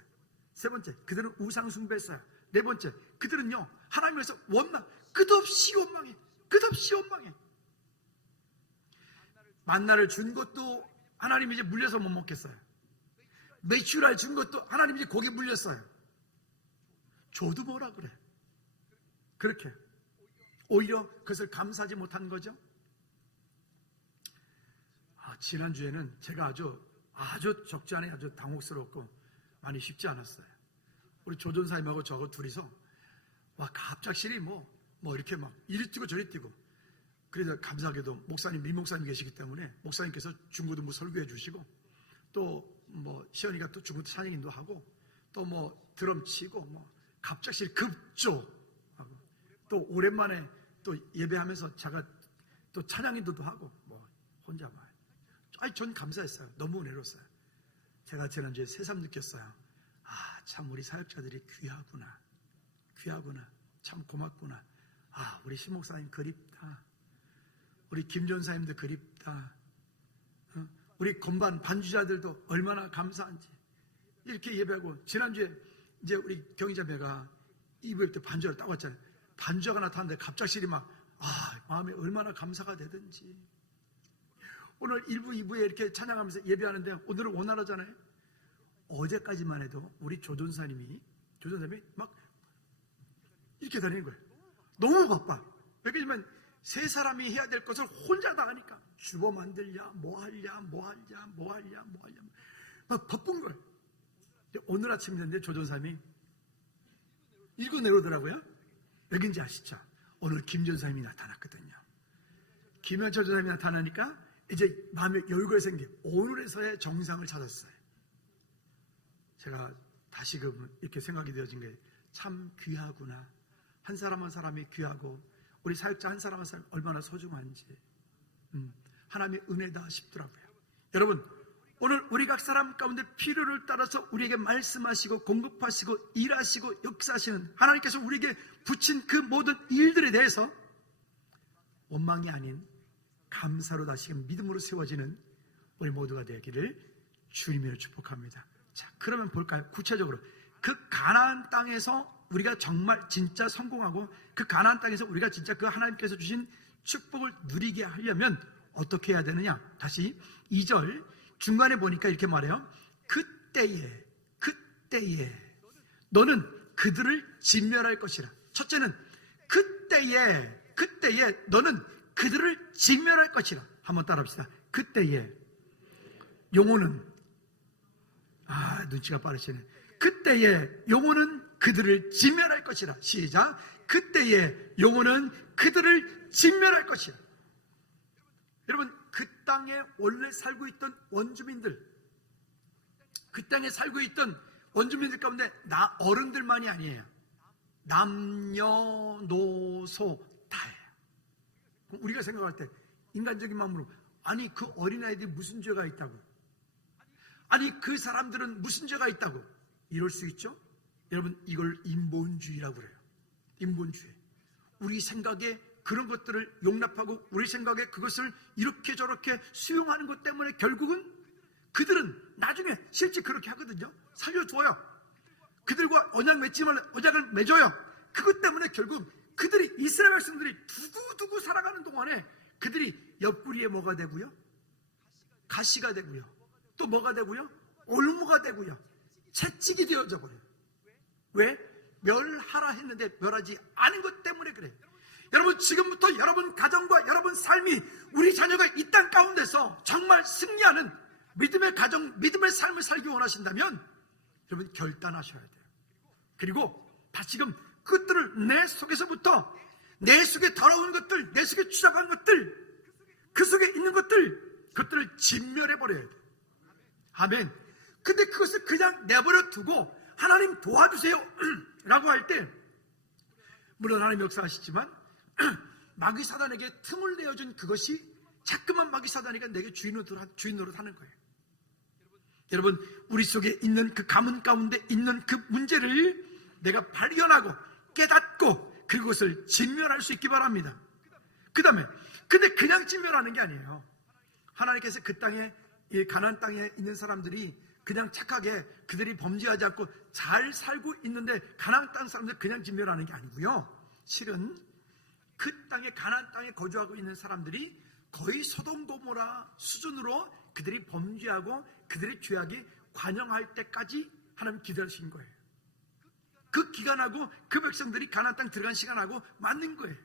세 번째, 그들은 우상 숭배했어요. 네 번째, 그들은요 하나님에서 끝없이 원망해. 끝없이 원망해. 만나를 준 것도 하나님이 이제 물려서 못 먹겠어요. 메추라를 준 것도 하나님이 이제 거기에 물렸어요. 줘도 뭐라 그래. 그렇게 오히려 그것을 감사하지 못한 거죠. 지난주에는 제가 아주 적지 않게 아주 당혹스럽고 많이 쉽지 않았어요. 우리 조전사님하고 저하고 둘이서 갑작스레 뭐 이렇게 막 이리 뛰고 저리 뛰고. 그래서 감사하게도 목사님, 민목사님 계시기 때문에 목사님께서 중고등부 설교해 주시고, 또 시연이가 또 중고등 찬양인도 하고, 또 드럼 치고 갑작스레 급조 하고, 또 오랜만에 또 예배하면서 제가 또 찬양인도도 하고 혼자 전 감사했어요. 너무 은혜로웠어요. 제가 지난주에 새삼 느꼈어요. 참 우리 사역자들이 귀하구나. 참 고맙구나. 우리 신목사님 그립다. 우리 김전사님도 그립다. 우리 건반 반주자들도 얼마나 감사한지. 이렇게 예배하고, 지난주에 이제 우리 경희자매가 이브일 때 반주를 따고 왔잖아요. 반주가 나타났는데 갑작스레 마음에 얼마나 감사가 되든지. 오늘 1부, 2부에 이렇게 찬양하면서 예배하는데 오늘은 원활하잖아요. 어제까지만 해도 우리 조전사님이 막 이렇게 다니는 거예요. 너무 바빠. 왜냐면 세 사람이 해야 될 것을 혼자 다 하니까 주보 만들랴, 뭐 하랴 막 바쁜 거예요. 오늘 아침인데 조전사님이 읽고 내려오더라고요. 왜인지 아시죠? 오늘 김전사님이 나타났거든요. 김현철 전사님이 나타나니까 이제 마음에 여유가 생겨 오늘에서의 정상을 찾았어요. 제가 다시금 이렇게 생각이 되어진 게 참 귀하구나. 한 사람 한 사람이 귀하고 우리 사역자 한 사람 한 사람이 얼마나 소중한지 하나님의 은혜다 싶더라고요. 여러분, 오늘 우리 각 사람 가운데 필요를 따라서 우리에게 말씀하시고 공급하시고 일하시고 역사하시는 하나님께서 우리에게 붙인 그 모든 일들에 대해서 원망이 아닌 감사로 다시금 믿음으로 세워지는 우리 모두가 되기를 주님으로 축복합니다. 자, 그러면 볼까요? 구체적으로 그 가나안 땅에서 우리가 정말 진짜 성공하고 그 가나안 땅에서 우리가 진짜 그 하나님께서 주신 축복을 누리게 하려면 어떻게 해야 되느냐? 다시 2절 중간에 보니까 이렇게 말해요. 그때에 너는 그들을 진멸할 것이라. 첫째는 그때에 너는 그들을 진멸할 것이라. 한번 따라합시다. 그때에 용어는 눈치가 빠르시네. 그때에 용어는 그들을 진멸할 것이라. 시작. 그때에 용어는 그들을 진멸할 것이라. 여러분, 그 땅에 원래 살고 있던 원주민들, 그 땅에 살고 있던 원주민들 가운데 어른들만이 아니에요. 남녀노소 다예요. 우리가 생각할 때 인간적인 마음으로 아니 그 어린아이들이 무슨 죄가 있다고, 아니 그 사람들은 무슨 죄가 있다고 이럴 수 있죠? 여러분, 이걸 인본주의라고 그래요. 인본주의. 우리 생각에 그런 것들을 용납하고 우리 생각에 그것을 이렇게 저렇게 수용하는 것 때문에 결국은 그들은 나중에 실제 그렇게 하거든요. 살려줘요. 그들과 언약을 맺어요. 그것 때문에 결국 그들이 이스라엘 백성들이 두고두고 살아가는 동안에 그들이 옆구리에 뭐가 되고요? 가시가 되고요. 또 뭐가 되고요? 올무가 되고요. 채찍이 되어져 버려요. 왜? 멸하라 했는데 멸하지 않은 것 때문에 그래요. 여러분, 지금부터 여러분 가정과 여러분 삶이, 우리 자녀가 이 땅 가운데서 정말 승리하는 믿음의 가정, 믿음의 삶을 살기 원하신다면 여러분 결단하셔야 돼요. 그리고 다시금 그것들을 내 속에서부터, 내 속에 더러운 것들, 내 속에 추잡한 것들, 그 속에 있는 그것들을 진멸해 버려야 돼요. 아멘. 근데 그것을 그냥 내버려 두고 하나님 도와주세요 라고 할 때, 물론 하나님 역사하시지만 마귀 사단에게 틈을 내어준 그것이 자꾸만 마귀 사단이가 내게 주인 노릇 하는 거예요. 여러분, 우리 속에 있는 그 가문 가운데 있는 그 문제를 내가 발견하고 깨닫고 그것을 진멸할 수 있기 바랍니다. 그 다음에 근데 그냥 진멸하는 게 아니에요. 하나님께서 그 땅에, 이 가나안 땅에 있는 사람들이 그냥 착하게 그들이 범죄하지 않고 잘 살고 있는데 가나안 땅 사람들 그냥 진멸하는 게 아니고요. 실은 그 땅에, 가나안 땅에 거주하고 있는 사람들이 거의 소돔 고모라 수준으로 그들이 범죄하고 그들의 죄악이 관영할 때까지 하나님 기다리신 거예요. 그 기간하고 그 백성들이 가나안 땅 들어간 시간하고 맞는 거예요.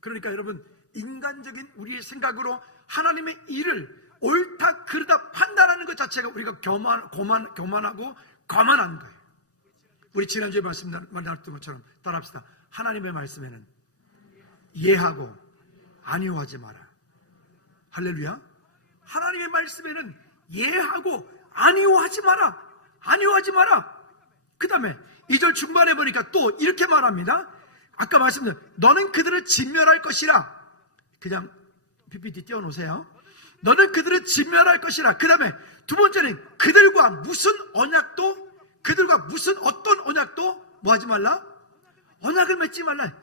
그러니까 여러분, 인간적인 우리의 생각으로 하나님의 일을 옳다 그르다 판단하는 것 자체가 우리가 교만하고 거만한 거예요. 우리 지난주에 말씀드렸던 것처럼 따라합시다. 하나님의 말씀에는 이해하고 안위하지 마라. 할렐루야. 하나님의 말씀에는 이해하고 안위하지 마라. 안위하지 마라. 그 다음에 2절 중반에 보니까 또 이렇게 말합니다. 아까 말씀드린 너는 그들을 진멸할 것이라. 그냥 PPT 띄워놓으세요. 너는 그들을 진멸할 것이라. 그 다음에 두 번째는 그들과 무슨 어떤 언약도 뭐 하지 말라? 언약을 맺지 말라.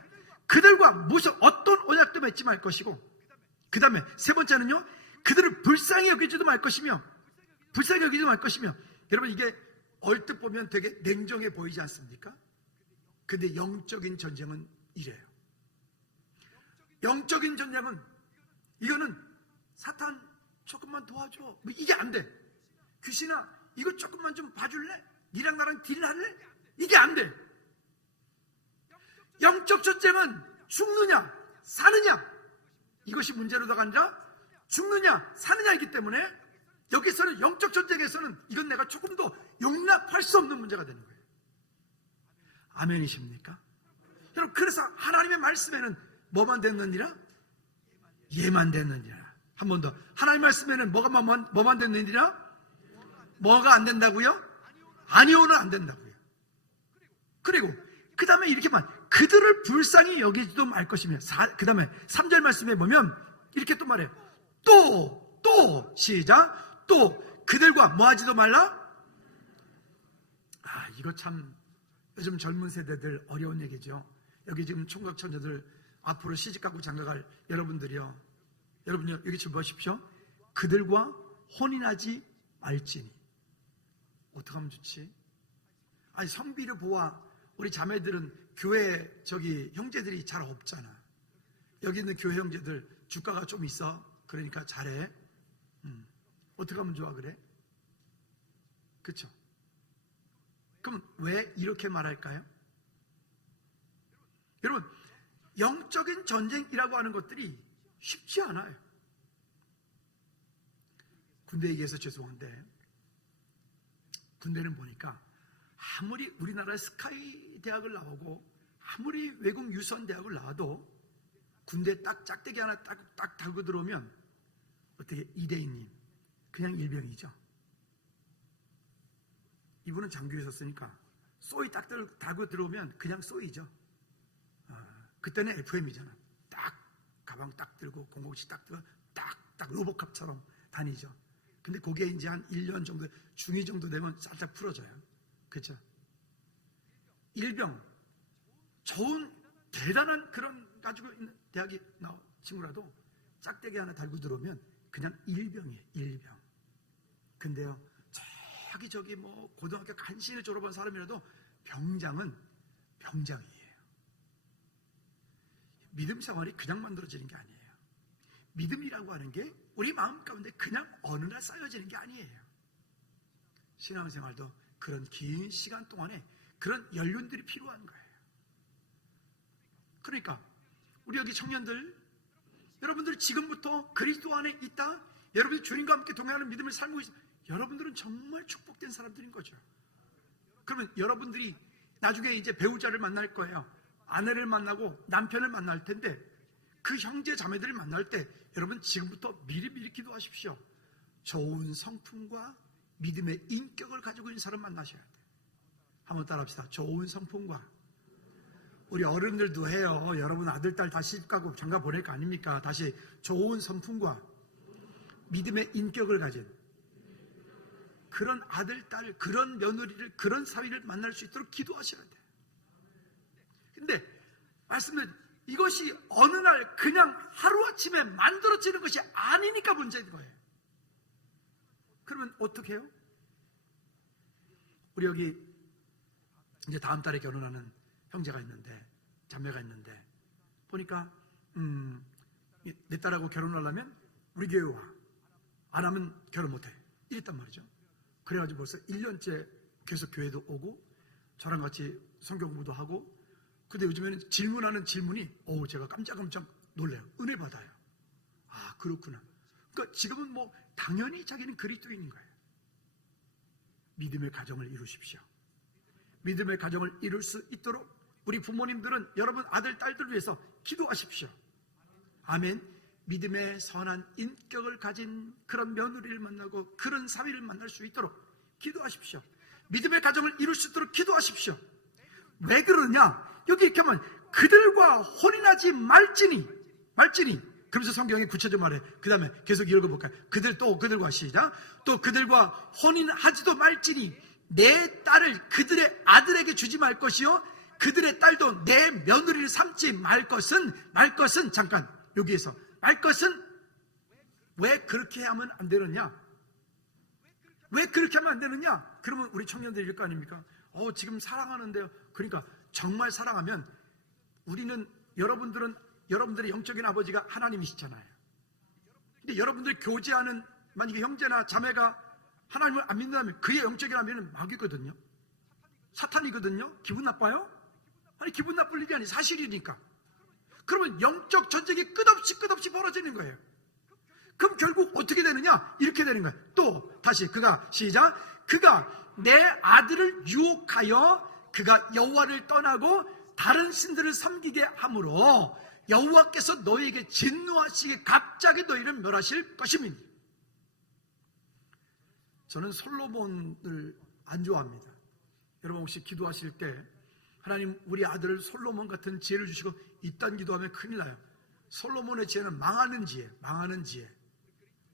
그들과 무슨 어떤 언약도 맺지 말 것이고, 그 다음에 세 번째는요, 그들을 불쌍히 여기지도 말 것이며, 여러분, 이게 얼뜻 보면 되게 냉정해 보이지 않습니까? 근데 영적인 전쟁은 이래요. 영적인 전쟁은 이거는 사탄 조금만 도와줘, 뭐 이게 안 돼. 귀신아 이거 조금만 좀 봐줄래? 니랑 나랑 딜할래? 이게 안 돼. 영적 전쟁은 죽느냐 사느냐, 이것이 문제로다가 아니라 죽느냐 사느냐이기 때문에 여기서는 영적 전쟁에서는 이건 내가 조금도 용납할 수 없는 문제가 되는 거예요. 아멘이십니까? 여러분, 그래서 하나님의 말씀에는 뭐만 됐느니라? 예만 됐느니라. 한 번 더. 하나님 말씀에는 뭐만 됐느니라? 뭐가 안 된다고요? 아니오는 안 된다고요. 그리고 그 다음에 이렇게 말, 그들을 불쌍히 여기지도 말 것이며, 그 다음에 3절 말씀에 보면 이렇게 또 말해요. 또 시작. 또 그들과 뭐 하지도 말라? 이거 참 요즘 젊은 세대들 어려운 얘기죠. 여기 지금 총각 처녀들 앞으로 시집가고 장가갈 여러분들이요, 여러분요, 여기 지금 보십시오. 그들과 혼인하지 말지니. 어떻게 하면 좋지? 아니, 성비를 보아 우리 자매들은 교회 형제들이 잘 없잖아. 여기 있는 교회 형제들 주가가 좀 있어. 그러니까 잘해. 어떻게 하면 좋아 그래? 그렇죠? 그럼 왜 이렇게 말할까요? 여러분, 영적인 전쟁이라고 하는 것들이 쉽지 않아요. 군대 얘기해서 죄송한데, 군대는 보니까 아무리 우리나라 스카이 대학을 나오고 아무리 외국 유선 대학을 나와도 군대 딱 짝대기 하나 딱 달고 들어오면 어떻게 이대희님 그냥 일병이죠. 이분은 장교에 있었으니까 쏘이 딱 달고 들어오면 그냥 쏘이죠. 그때는 FM이잖아. 딱 가방 딱 들고 007 딱 들고 딱 로보캅처럼 다니죠. 근데 그게 이제 한 1년 정도, 중2 정도 되면 살짝 풀어져요. 그렇죠? 일병, 좋은 대단한 그런 가지고 있는 대학에 나온 친구라도 짝대기 하나 달고 들어오면 그냥 일병이에요. 일병. 근데요, 저기 뭐 고등학교 간신히 졸업한 사람이라도 병장은 병장이에요. 믿음 생활이 그냥 만들어지는 게 아니에요. 믿음이라고 하는 게 우리 마음 가운데 그냥 어느 날 쌓여지는 게 아니에요. 신앙생활도 그런 긴 시간 동안에 그런 연륜들이 필요한 거예요. 그러니까 우리 여기 청년들, 여러분들이 지금부터 그리스도 안에 있다, 여러분이 주님과 함께 동행하는 믿음을 살고 있다, 여러분들은 정말 축복된 사람들인 거죠. 그러면 여러분들이 나중에 이제 배우자를 만날 거예요. 아내를 만나고 남편을 만날 텐데, 그 형제 자매들을 만날 때 여러분 지금부터 미리 기도하십시오. 좋은 성품과 믿음의 인격을 가지고 있는 사람 만나셔야 돼요. 한번 따라합시다. 좋은 성품과, 우리 어른들도 해요. 여러분 아들, 딸 다 시집가고 장가 보낼 거 아닙니까? 다시, 좋은 성품과 믿음의 인격을 가진 그런 아들, 딸, 그런 며느리를, 그런 사위를 만날 수 있도록 기도하셔야 돼요. 근데 말씀드린 이것이 어느 날 그냥 하루아침에 만들어지는 것이 아니니까 문제인 거예요. 그러면 어떻게 해요? 우리 여기 이제 다음 달에 결혼하는 형제가 있는데, 자매가 있는데, 보니까 내 딸하고 결혼하려면 우리 교회 와, 안 하면 결혼 못해, 이랬단 말이죠. 그래가지고 벌써 1년째 계속 교회도 오고 저랑 같이 성경 공부도 하고. 근데 요즘에는 질문하는 질문이 제가 깜짝깜짝 놀래요. 은혜 받아요. 아, 그렇구나. 그러니까 지금은 뭐 당연히 자기는 그리스도인인 거예요. 믿음의 가정을 이루십시오. 믿음의 가정을 이룰 수 있도록 우리 부모님들은 여러분 아들, 딸들을 위해서 기도하십시오. 아멘. 믿음의 선한 인격을 가진 그런 며느리를 만나고 그런 사위를 만날 수 있도록 기도하십시오. 믿음의 가정을 이룰 수 있도록 기도하십시오. 왜 그러냐? 여기 이렇게 하면 그들과 혼인하지 말지니. 그러면서 성경이 구체적으로 말해. 그 다음에 계속 읽어볼까요? 그들과 시작. 또 그들과 혼인하지도 말지니 내 딸을 그들의 아들에게 주지 말 것이요 그들의 딸도 내 며느리를 삼지 말 것은 잠깐 여기에서 말 것은 왜 그렇게 하면 안 되느냐? 왜 그렇게 하면 안 되느냐? 그러면 우리 청년들이 이럴 거 아닙니까? 지금 사랑하는데요. 그러니까 정말 사랑하면 우리는, 여러분들의 영적인 아버지가 하나님이시잖아요. 근데 여러분들이 교제하는 만약에 형제나 자매가 하나님을 안 믿는다면 그의 영적인 아버지는 마귀거든요. 사탄이거든요. 기분 나빠요? 아니, 기분 나쁠 일이 아니, 사실이니까. 그러면 영적 전쟁이 끝없이 벌어지는 거예요. 그럼 결국 어떻게 되느냐? 이렇게 되는 거예요. 또 다시 그가 내 아들을 유혹하여 그가 여호와를 떠나고 다른 신들을 섬기게 함으로 여호와께서 너희에게 진노하시게 갑자기 너희를 멸하실 것임이니. 저는 솔로몬을 안 좋아합니다. 여러분 혹시 기도하실 때 하나님 우리 아들을 솔로몬 같은 지혜를 주시고, 이딴 기도하면 큰일 나요. 솔로몬의 지혜는 망하는 지혜.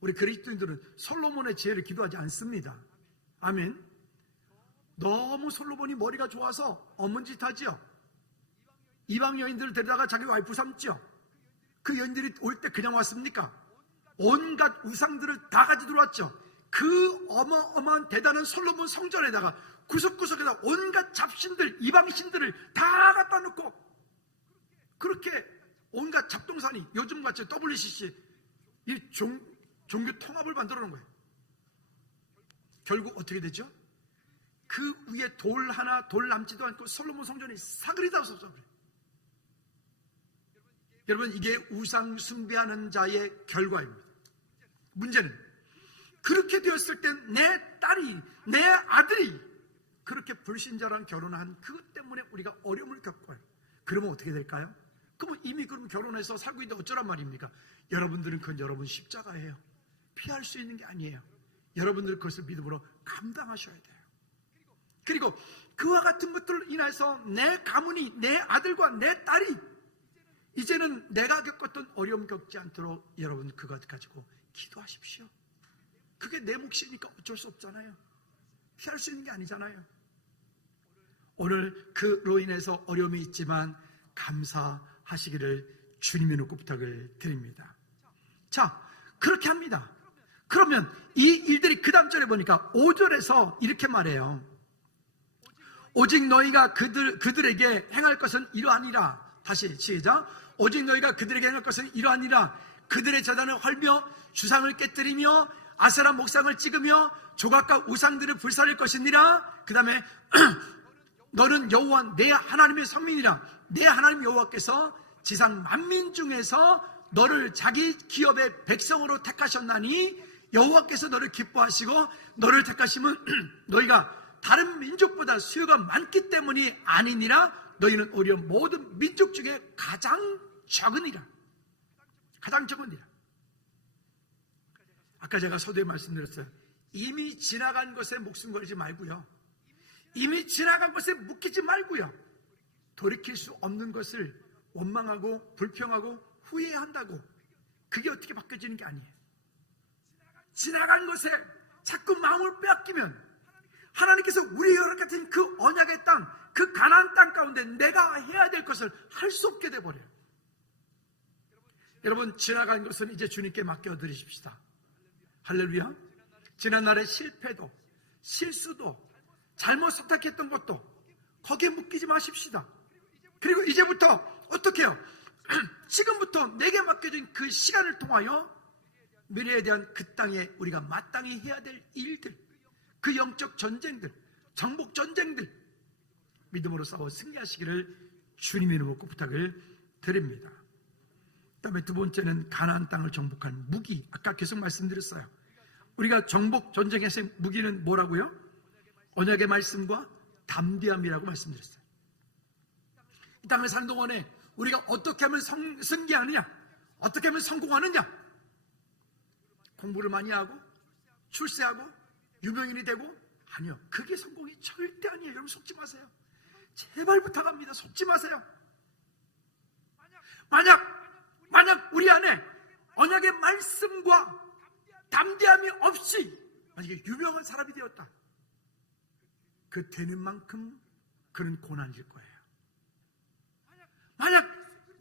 우리 그리스도인들은 솔로몬의 지혜를 기도하지 않습니다. 아멘. 너무 솔로몬이 머리가 좋아서 없는 짓 하지요. 이방 여인들을 데려다가 자기 와이프 삼지요. 그 여인들이 올 때 그냥 왔습니까? 온갖 우상들을 다 가지고 들어왔죠. 그 어마어마한 대단한 솔로몬 성전에다가 구석구석에다 온갖 잡신들, 이방신들을 다 갖다 놓고 그렇게 온갖 잡동사니 요즘같이 WCC 이 종교 통합을 만들어 놓은 거예요. 결국 어떻게 되죠? 그 위에 돌 하나 돌 남지도 않고 솔로몬 성전이 사그리 다 없어져 버려요. 여러분, 이게 우상 숭배하는 자의 결과입니다. 문제는 그렇게 되었을 때 내 딸이, 내 아들이 그렇게 불신자랑 결혼한 그것 때문에 우리가 어려움을 겪어요. 그러면 어떻게 될까요? 그러면 이미 그럼 결혼해서 살고 있는데 어쩌란 말입니까? 여러분들은 그건 여러분 십자가예요. 피할 수 있는 게 아니에요. 여러분들 그것을 믿음으로 감당하셔야 돼요. 그리고 그와 같은 것들로 인해서 내 가문이, 내 아들과 내 딸이 이제는 내가 겪었던 어려움 겪지 않도록 여러분 그것 가지고 기도하십시오. 그게 내 몫이니까 어쩔 수 없잖아요. 피할 수 있는 게 아니잖아요. 오늘 그로 인해서 어려움이 있지만 감사하시기를 주님의 놓고 부탁을 드립니다. 자, 그렇게 합니다. 그러면 이 일들이 그 다음 절에 보니까 5절에서 이렇게 말해요. 오직 너희가 그들에게 행할 것은 이러하니라. 다시 시작. 오직 너희가 그들에게 행할 것은 이러하니라. 그들의 제단을 헐며 주상을 깨뜨리며 아세라 목상을 찍으며 조각과 우상들을 불살릴 것이니라. 그 다음에 너는 여호와 내 하나님의 성민이라. 내 하나님 여호와께서 지상 만민 중에서 너를 자기 기업의 백성으로 택하셨나니 여호와께서 너를 기뻐하시고 너를 택하심은 너희가 다른 민족보다 수요가 많기 때문이 아니니라. 너희는 오히려 모든 민족 중에 가장 적으니라. 가장 적으니라. 아까 제가 서두에 말씀드렸어요. 이미 지나간 것에 목숨 걸지 말고요. 이미 지나간 것에 묶이지 말고요. 돌이킬 수 없는 것을 원망하고 불평하고 후회한다고 그게 어떻게 바뀌어지는 게 아니에요. 지나간 것에 자꾸 마음을 빼앗기면 하나님께서 우리와 같은 그 언약의 땅, 그 가나안 땅 가운데 내가 해야 될 것을 할 수 없게 돼버려요. 여러분, 지나간 것은 이제 주님께 맡겨드리십시다. 할렐루야. 지난날의 실패도 실수도 잘못 선택했던 것도 거기에 묶이지 마십시다. 그리고 이제부터 어떻게 해요? 지금부터 내게 맡겨진 그 시간을 통하여 미래에 대한 그 땅에 우리가 마땅히 해야 될 일들, 그 영적 전쟁들, 정복 전쟁들 믿음으로 싸워 승리하시기를 주님의 이름으로 부탁을 드립니다. 그 다음에 두 번째는 가나안 땅을 정복할 무기. 아까 계속 말씀드렸어요. 우리가 정복 전쟁에서의 무기는 뭐라고요? 언약의 말씀과 담대함이라고 말씀드렸어요. 이 땅을 사는 동안에 우리가 어떻게 하면 승리하느냐, 어떻게 하면 성공하느냐, 공부를 많이 하고 출세하고 유명인이 되고, 아니요, 그게 성공이 절대 아니에요. 여러분 속지 마세요. 제발 부탁합니다. 속지 마세요. 만약 우리 안에 언약의 말씀과 담대함이 없이 만약에 유명한 사람이 되었다, 그 되는 만큼 그는 고난일 거예요. 만약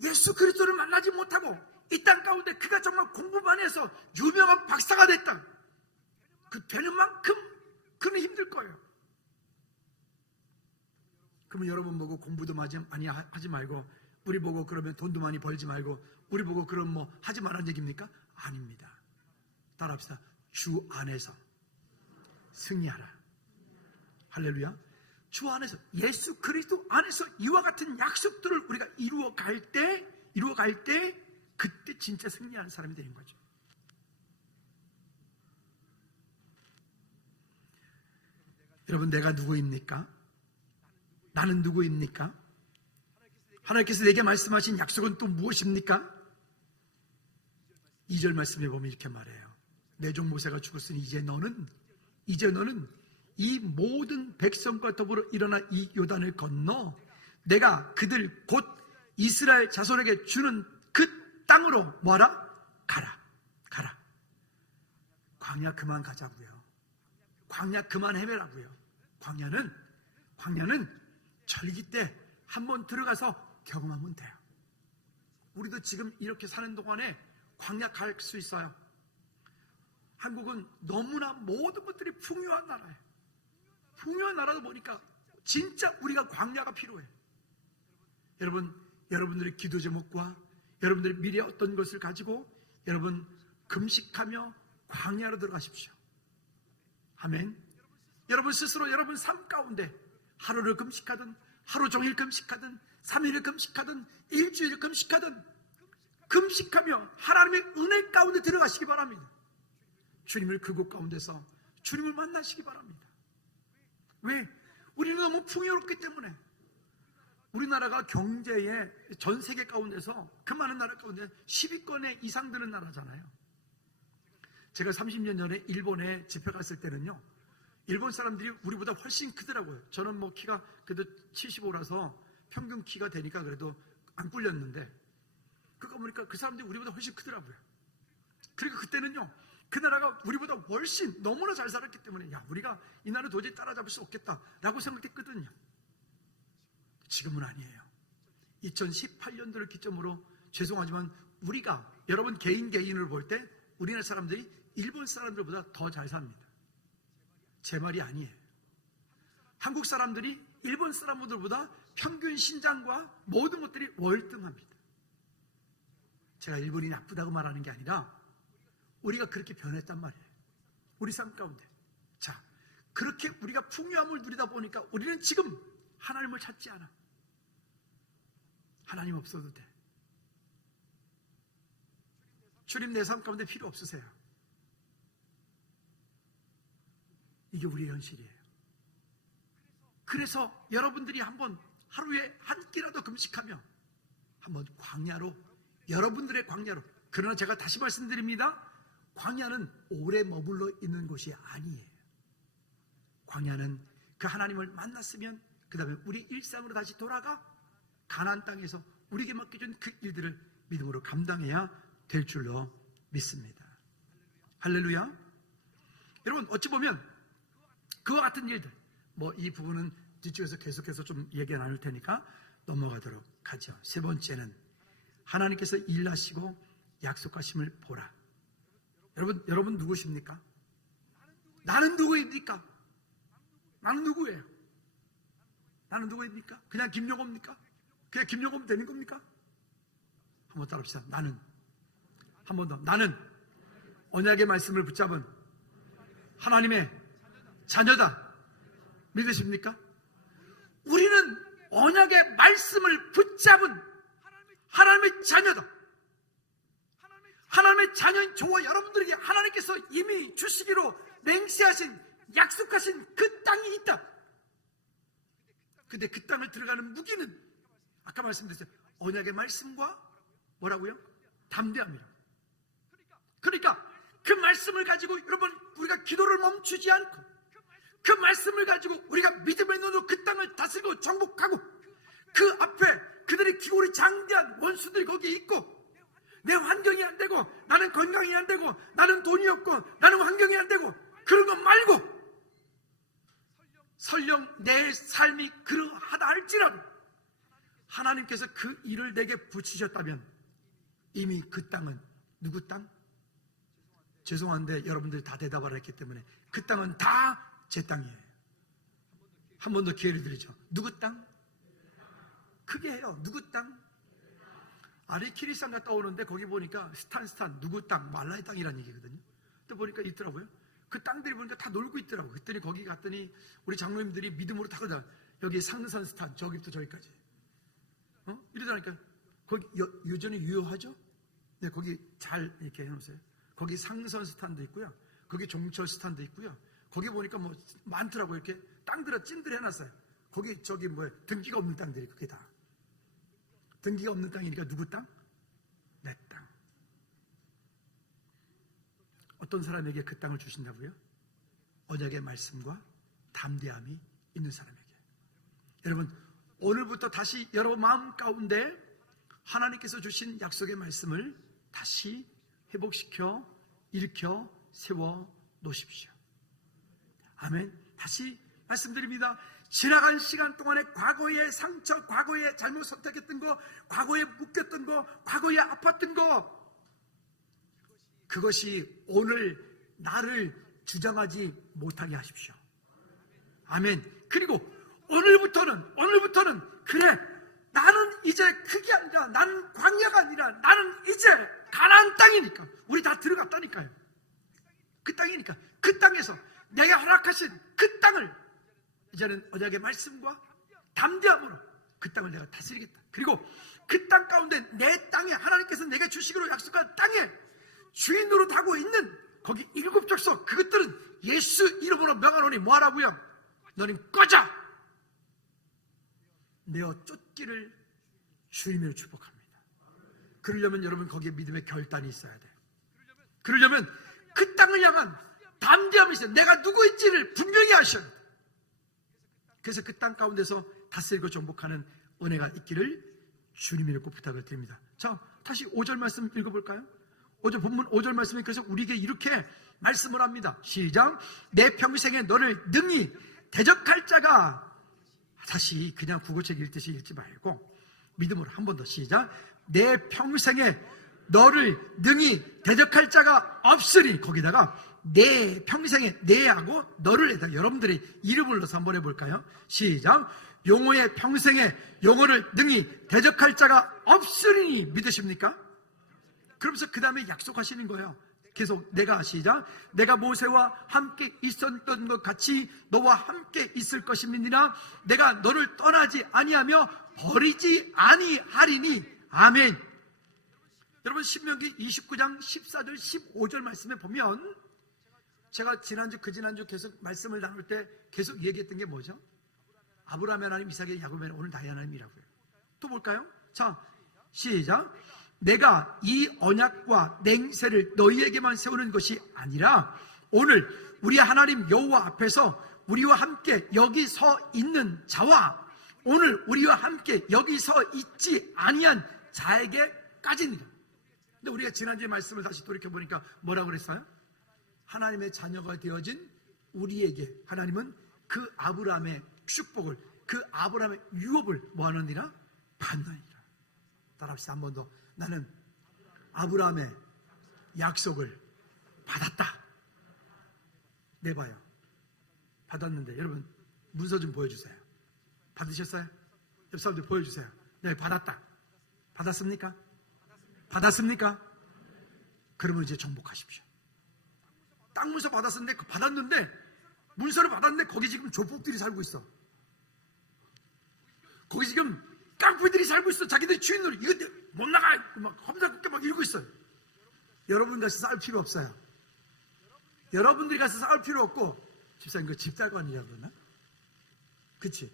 예수 그리스도를 만나지 못하고 이 땅 가운데 그가 정말 공부만 해서 유명한 박사가 됐다, 그 되는 만큼 그는 힘들 거예요. 그러면 여러분 보고 공부도 많이 하지 말고, 우리 보고 그러면 돈도 많이 벌지 말고, 우리 보고 그럼 뭐 하지 말라는 얘기입니까? 아닙니다. 따라합시다. 주 안에서 승리하라. 할렐루야. 주 안에서, 예수 그리스도 안에서 이와 같은 약속들을 우리가 이루어 갈 때 그때 진짜 승리하는 사람이 되는 거죠. 여러분, 내가 누구입니까? 나는 누구입니까? 하나님께서 내게 말씀하신 약속은 또 무엇입니까? 2절 말씀에 보면 이렇게 말해요. 내 종 모세가 죽었으니 이제 너는 이 모든 백성과 더불어 일어나 이 요단을 건너 내가 그들 곧 이스라엘 자손에게 주는 그 땅으로 뭐하라? 가라. 광야 그만 가자고요. 광야 그만 헤매라고요. 광야는 절기 때 한번 들어가서 경험하면 돼요. 우리도 지금 이렇게 사는 동안에 광야 갈 수 있어요. 한국은 너무나 모든 것들이 풍요한 나라예요. 풍요한 나라다 보니까 진짜 우리가 광야가 필요해. 여러분, 여러분들의 기도 제목과 여러분들의 미래 어떤 것을 가지고 여러분 금식하며 광야로 들어가십시오. 아멘. 여러분 스스로 여러분 삶 가운데 하루를 금식하든 하루 종일 금식하든 3일을 금식하든 일주일을 금식하든 금식하며 하나님의 은혜 가운데 들어가시기 바랍니다. 주님을 그곳 가운데서 주님을 만나시기 바랍니다. 왜? 우리는 너무 풍요롭기 때문에. 우리나라가 경제에 전 세계 가운데서 그 많은 나라 가운데 10위권에 이상 드는 나라잖아요. 제가 30년 전에 일본에 집회 갔을 때는요, 일본 사람들이 우리보다 훨씬 크더라고요. 저는 뭐 키가 그래도 75라서 평균 키가 되니까 그래도 안 꿀렸는데, 그거 보니까 그 사람들이 우리보다 훨씬 크더라고요. 그리고 그때는요, 그 나라가 우리보다 훨씬 너무나 잘 살았기 때문에 야, 우리가 이 나라 도저히 따라잡을 수 없겠다라고 생각했거든요. 지금은 아니에요. 2018년도를 기점으로 죄송하지만 우리가 여러분 개인을 볼 때 우리나라 사람들이 일본 사람들보다 더 잘 삽니다. 제 말이 아니에요. 한국 사람들이 일본 사람들보다 평균 신장과 모든 것들이 월등합니다. 제가 일본이 나쁘다고 말하는 게 아니라 우리가 그렇게 변했단 말이에요. 우리 삶 가운데. 자, 그렇게 우리가 풍요함을 누리다 보니까 우리는 지금 하나님을 찾지 않아. 하나님 없어도 돼. 주님 내 삶 가운데 필요 없으세요. 이게 우리의 현실이에요. 그래서 여러분들이 한번 하루에 한 끼라도 금식하며 한번 광야로, 여러분들의 광야로. 그러나 제가 다시 말씀드립니다. 광야는 오래 머물러 있는 곳이 아니에요. 광야는 그 하나님을 만났으면 그 다음에 우리 일상으로 다시 돌아가 가나안 땅에서 우리에게 맡겨준 그 일들을 믿음으로 감당해야 될 줄로 믿습니다. 할렐루야. 여러분, 어찌 보면 그와 같은 일들, 뭐 이 부분은 뒤쪽에서 계속해서 좀 얘기 나눌 테니까 넘어가도록 하죠. 세 번째는 하나님께서 일하시고 약속하심을 보라. 여러분 누구십니까? 나는 누구입니까? 나는 누구예요? 나는 누구입니까? 그냥 김용호입니까? 그냥 김용호면 되는 겁니까? 한번 따라합시다. 나는, 한 번 더, 나는 언약의 말씀을 붙잡은 하나님의 자녀다. 믿으십니까? 우리는 언약의 말씀을 붙잡은 하나님의 자녀다. 하나님의 자녀인 저와 여러분들에게 하나님께서 이미 주시기로 맹세하신, 약속하신 그 땅이 있다. 근데 그 땅을 들어가는 무기는 아까 말씀드렸어요. 언약의 말씀과 뭐라고요? 담대함이라. 그러니까 그 말씀을 가지고 여러분 우리가 기도를 멈추지 않고 그 말씀을 가지고 우리가 믿음의 눈으로 그 땅을 다스리고 정복하고 그 앞에 그들의 기골이 장대한 원수들이 거기에 있고 내 환경이 안 되고 나는 건강이 안 되고 나는 돈이 없고 나는 환경이 안 되고 그런 거 말고 설령 내 삶이 그러하다 할지라도 하나님께서 그 일을 내게 붙이셨다면 이미 그 땅은 누구 땅? 죄송한데 여러분들이 다 대답을 했기 때문에 그 땅은 다 제 땅이에요. 한 번 더 기회를 드리죠. 누구 땅? 그게 해요. 누구 땅? 아리키리산 갔다 오는데 거기 보니까 스탄 누구 땅? 말라의 땅이라는 얘기거든요. 또 보니까 있더라고요. 그 땅들이 보니까 다 놀고 있더라고요. 그랬더니 거기 갔더니 우리 장로님들이 믿음으로 타거든. 여기 상선 스탄 저기부터 저기까지 이러다니까 거기 여전히 유효하죠? 네, 거기 잘 이렇게 해놓으세요. 거기 상선 스탄도 있고요. 거기 종철 스탄도 있고요. 거기 보니까 뭐 많더라고요. 이렇게 땅들어 찜들 해놨어요. 거기 저기 뭐야 등기가 없는 땅들이 그게 다 등기가 없는 땅이니까 누구 땅? 내 땅. 어떤 사람에게 그 땅을 주신다고요? 언약의 말씀과 담대함이 있는 사람에게. 여러분 오늘부터 다시 여러분 마음 가운데 하나님께서 주신 약속의 말씀을 다시 회복시켜 일으켜 세워 놓으십시오. 아멘. 다시 말씀드립니다. 지나간 시간 동안에 과거의 상처, 과거에 잘못 선택했던 거, 과거에 묶였던 거, 과거에 아팠던 거, 그것이 오늘 나를 주장하지 못하게 하십시오. 아멘. 그리고 오늘부터는 그래, 나는 이제 그게 아니라, 나는 광야가 아니라, 나는 이제 가나안 땅이니까, 우리 다 들어갔다니까요. 그 땅이니까, 그 땅에서 내가 허락하신 그 땅을 이제는 언약의 말씀과 담대함으로 그 땅을 내가 다스리겠다. 그리고 그 땅 가운데 내 땅에, 하나님께서 내게 주시기로 약속한 땅에 주인으로 타고 있는 거기 7 족속, 그것들은 예수 이름으로 명하노니 뭐하라고요? 너는 꺼져! 내어 쫓기를 주님으로 축복합니다. 그러려면 여러분 거기에 믿음의 결단이 있어야 돼요. 그러려면 그 땅을 향한 담대함이 있어요. 내가 누구인지를 분명히 하셔야 돼요. 그래서 그 땅 가운데서 다스리고 정복하는 은혜가 있기를 주님의 이름으로 부탁을 드립니다. 자, 다시 5절 말씀 읽어볼까요? 본문 5절 말씀에 그래서 우리에게 이렇게 말씀을 합니다. 시작. 내 평생에 너를 능히 대적할 자가, 다시 그냥 국어책 읽듯이 읽지 말고 믿음으로 한 번 더 시작. 내 평생에 너를 능히 대적할 자가 없으니, 거기다가 내 평생에, 내하고 너를 해서 여러분들이 이름을 넣어서 한번 해볼까요? 시작. 용호의 평생에 용호를 능히 대적할 자가 없으니 믿으십니까? 그러면서 그 다음에 약속하시는 거예요. 계속 내가, 시작. 내가 모세와 함께 있었던 것 같이 너와 함께 있을 것임이니라. 내가 너를 떠나지 아니하며 버리지 아니하리니. 아멘. 여러분 신명기 29장 14절 15절 말씀에 보면, 제가 지난주 그 지난주 계속 말씀을 나눌 때 계속 얘기했던 게 뭐죠? 아브라함의 하나님, 이삭의 야곱의 오늘 나의 하나님이라고요. 또 볼까요? 자, 시작. 내가 이 언약과 맹세를 너희에게만 세우는 것이 아니라 오늘 우리 하나님 여호와 앞에서 우리와 함께 여기 서 있는 자와 오늘 우리와 함께 여기 서 있지 아니한 자에게까지입니다. 근데 우리가 지난주에 말씀을 다시 돌이켜보니까 뭐라고 그랬어요? 하나님의 자녀가 되어진 우리에게 하나님은 그 아브라함의 축복을, 그 아브라함의 유업을 뭐하느니라? 받느니라. 따라합시다. 한 번 더. 나는 아브라함의 약속을 받았다. 내봐요. 받았는데 여러분 문서 좀 보여주세요. 받으셨어요? 옆 사람들 보여주세요. 네, 받았다. 받았습니까? 받았습니까? 그러면 이제 정복하십시오. 땅 문서 받았는데 문서를 받았는데 거기 지금 조폭들이 살고 있어. 거기 지금 깡패들이 살고 있어. 자기들이 주인으로 이거 못 나가 막 험상궂게 막 이러고 있어요. 여러분 가서 싸울 필요 없어요. 여러분들이 가서 싸울 필요 없고, 집사님 그 집사관이라고 그러나? 그치?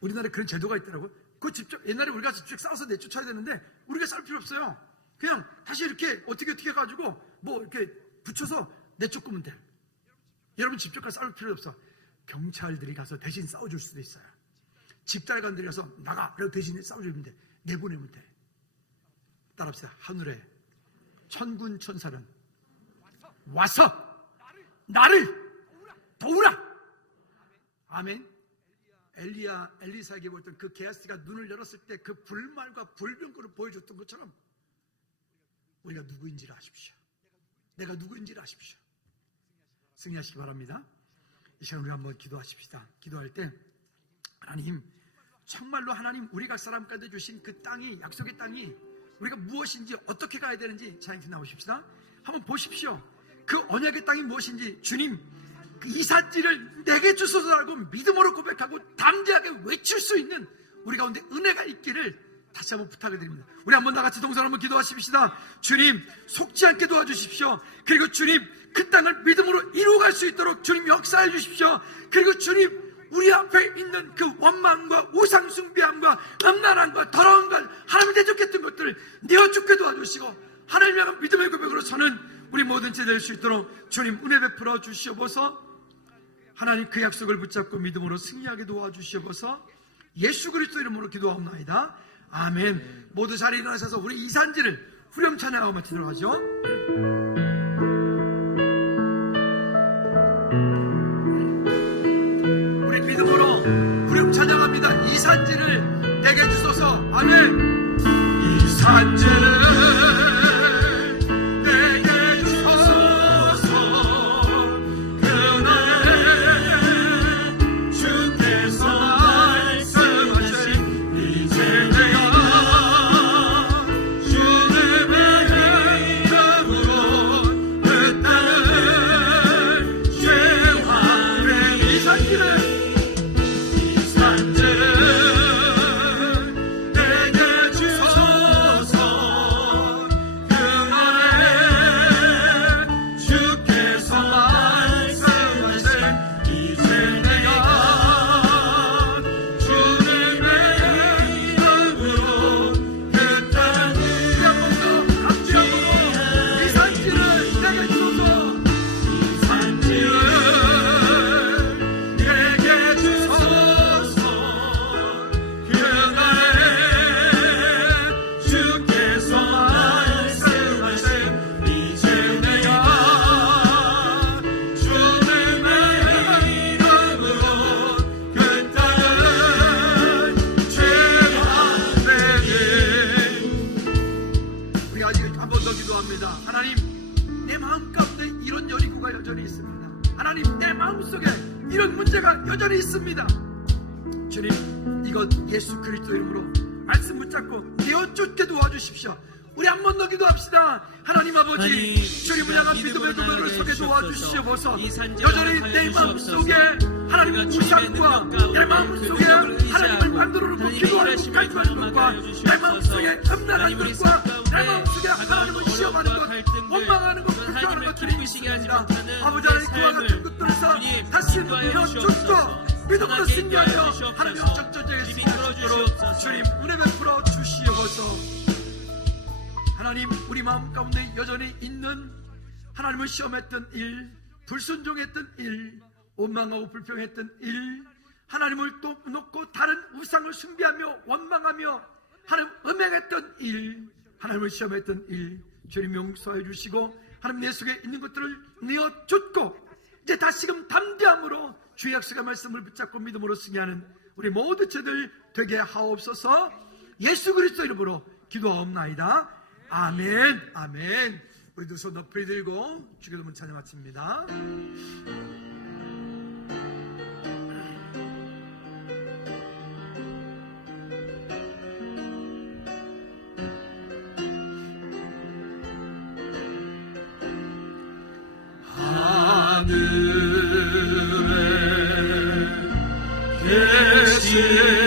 우리나라에 그런 제도가 있더라고. 그 옛날에 우리가 쭉 싸워서 내쫓아야 되는데 우리가 싸울 필요 없어요. 그냥 다시 이렇게 어떻게 해가지고 뭐 이렇게 붙여서 내쫓으면 돼. 여러분 직접 가서 싸울 필요 없어. 경찰들이 가서 대신 싸워줄 수도 있어요. 집달관들이 가서 나가! 그리고 대신에 싸워주면 돼. 내보내면 돼. 따라합시다. 하늘에 천군 천사는 와서 나를 도우라! 아멘. 엘리사에게 보였던 그 게하시가 눈을 열었을 때 그 불말과 불병거를 보여줬던 것처럼 우리가 누구인지를 아십시오. 내가 누구인지를 아십시오. 승리하시기 바랍니다. 이 시간 우리 한번 기도하십시다. 기도할 때 하나님, 정말로 하나님 우리 각 사람 가운데 주신 그 땅이, 약속의 땅이 우리가 무엇인지 어떻게 가야 되는지 자연히 나오십시다. 한번 보십시오. 그 언약의 땅이 무엇인지 주님 그 이 산지를 내게 주소서라고 믿음으로 고백하고 담대하게 외칠 수 있는 우리 가운데 은혜가 있기를 다시 한번 부탁을 드립니다. 우리 한번 다같이 동선 한번 기도하십시다. 주님 속지 않게 도와주십시오. 그리고 주님 그 땅을 믿음으로 이루어갈 수 있도록 주님 역사해 주십시오. 그리고 주님 우리 앞에 있는 그 원망과 우상숭배함과 음란함과 더러운 것, 하나님 대적했던 것들을 내어 죽게 도와주시고 하나님 향한 믿음의 고백으로 서는 우리 모든 자 될 수 있도록 주님 은혜 베풀어 주시옵소서. 하나님 그 약속을 붙잡고 믿음으로 승리하게 도와주시옵소서. 예수 그리스도 이름으로 기도하옵나이다. 아멘. 모두 자리에 일어나셔서 우리 이 산지를 후렴 찬양하고 마치도록 하죠. 우리 믿음으로 후렴 찬양합니다. 이 산지를 내게 주소서. 아멘. 이 산지를 내게 주소서. 주님, 이것 예수 그리스도 이름으로 말씀 붙잡고 내어쫓게 도와주십시오. 우리 한 번 더 기도합시다. 하나님 아버지, 주님을 향한 믿음의 고백을 속에 도와주시옵소서. 여전히 내 마음속에 하나님 우상과 내 마음속에 하나님을 만들어 놓고 기도하고 갈구하는 것과 내 마음속에 음란한 것과 내 마음속에 하나님을 시험하는 것, 원망하는 것, 불평하는 것들이 있습니다. 아버지 하나님, 그와 같은 것들에서 다시 내어쫓고 믿음으로 승리하여 하나님의 적절하게 승리하시도록 주님 은혜 베풀어 주시옵소서. 하나님, 우리 마음 가운데 여전히 있는 하나님을 시험했던 일, 불순종했던 일, 원망하고 불평했던 일, 하나님을 또 놓고 다른 우상을 숭배하며 원망하며 하나님 음행했던 일, 하나님을 시험했던 일, 주님 용서해 주시고 하나님 내 속에 있는 것들을 내어쫓고 이제 다시금 담대함으로 주의 약속의 말씀을 붙잡고 믿음으로 승리하는 우리 모두 저들 되게 하옵소서. 예수 그리스도 이름으로 기도하옵나이다. 아멘. 아멘. 우리도 손 높이 들고 주기도문 찬양 마칩니다. 하늘에 계신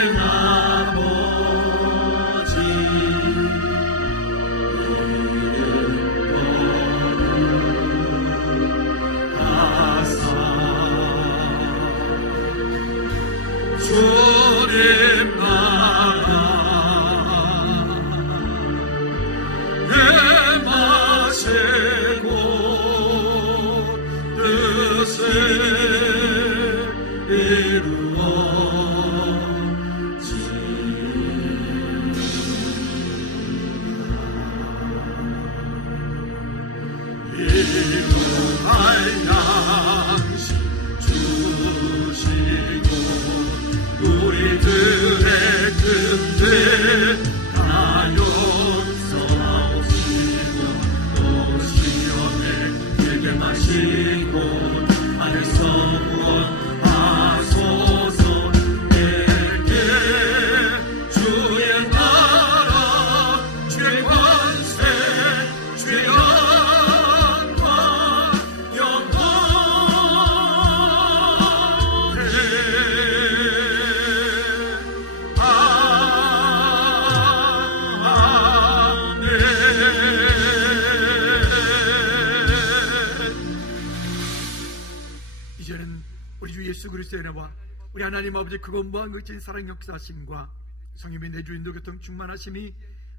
우리 하나님 아버지 그거 무한 거친 사랑 역사하심과 성령의 내주인도 교통 충만하심이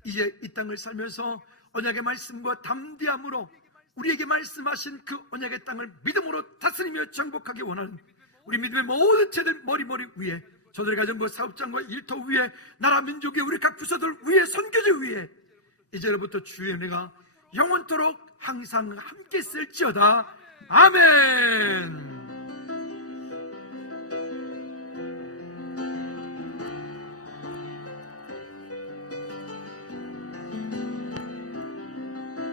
이제 이 땅을 살면서 언약의 말씀과 담대함으로 우리에게 말씀하신 그 언약의 땅을 믿음으로 다스리며 정복하기 원하는 우리 믿음의 모든 채들 머리 위에 저들의 가정과 사업장과 일터 위에 나라 민족의 우리 각 부서들 위에 선교지 위에 이제로부터 주의 은혜가 영원토록 항상 함께 있을지어다. 아멘.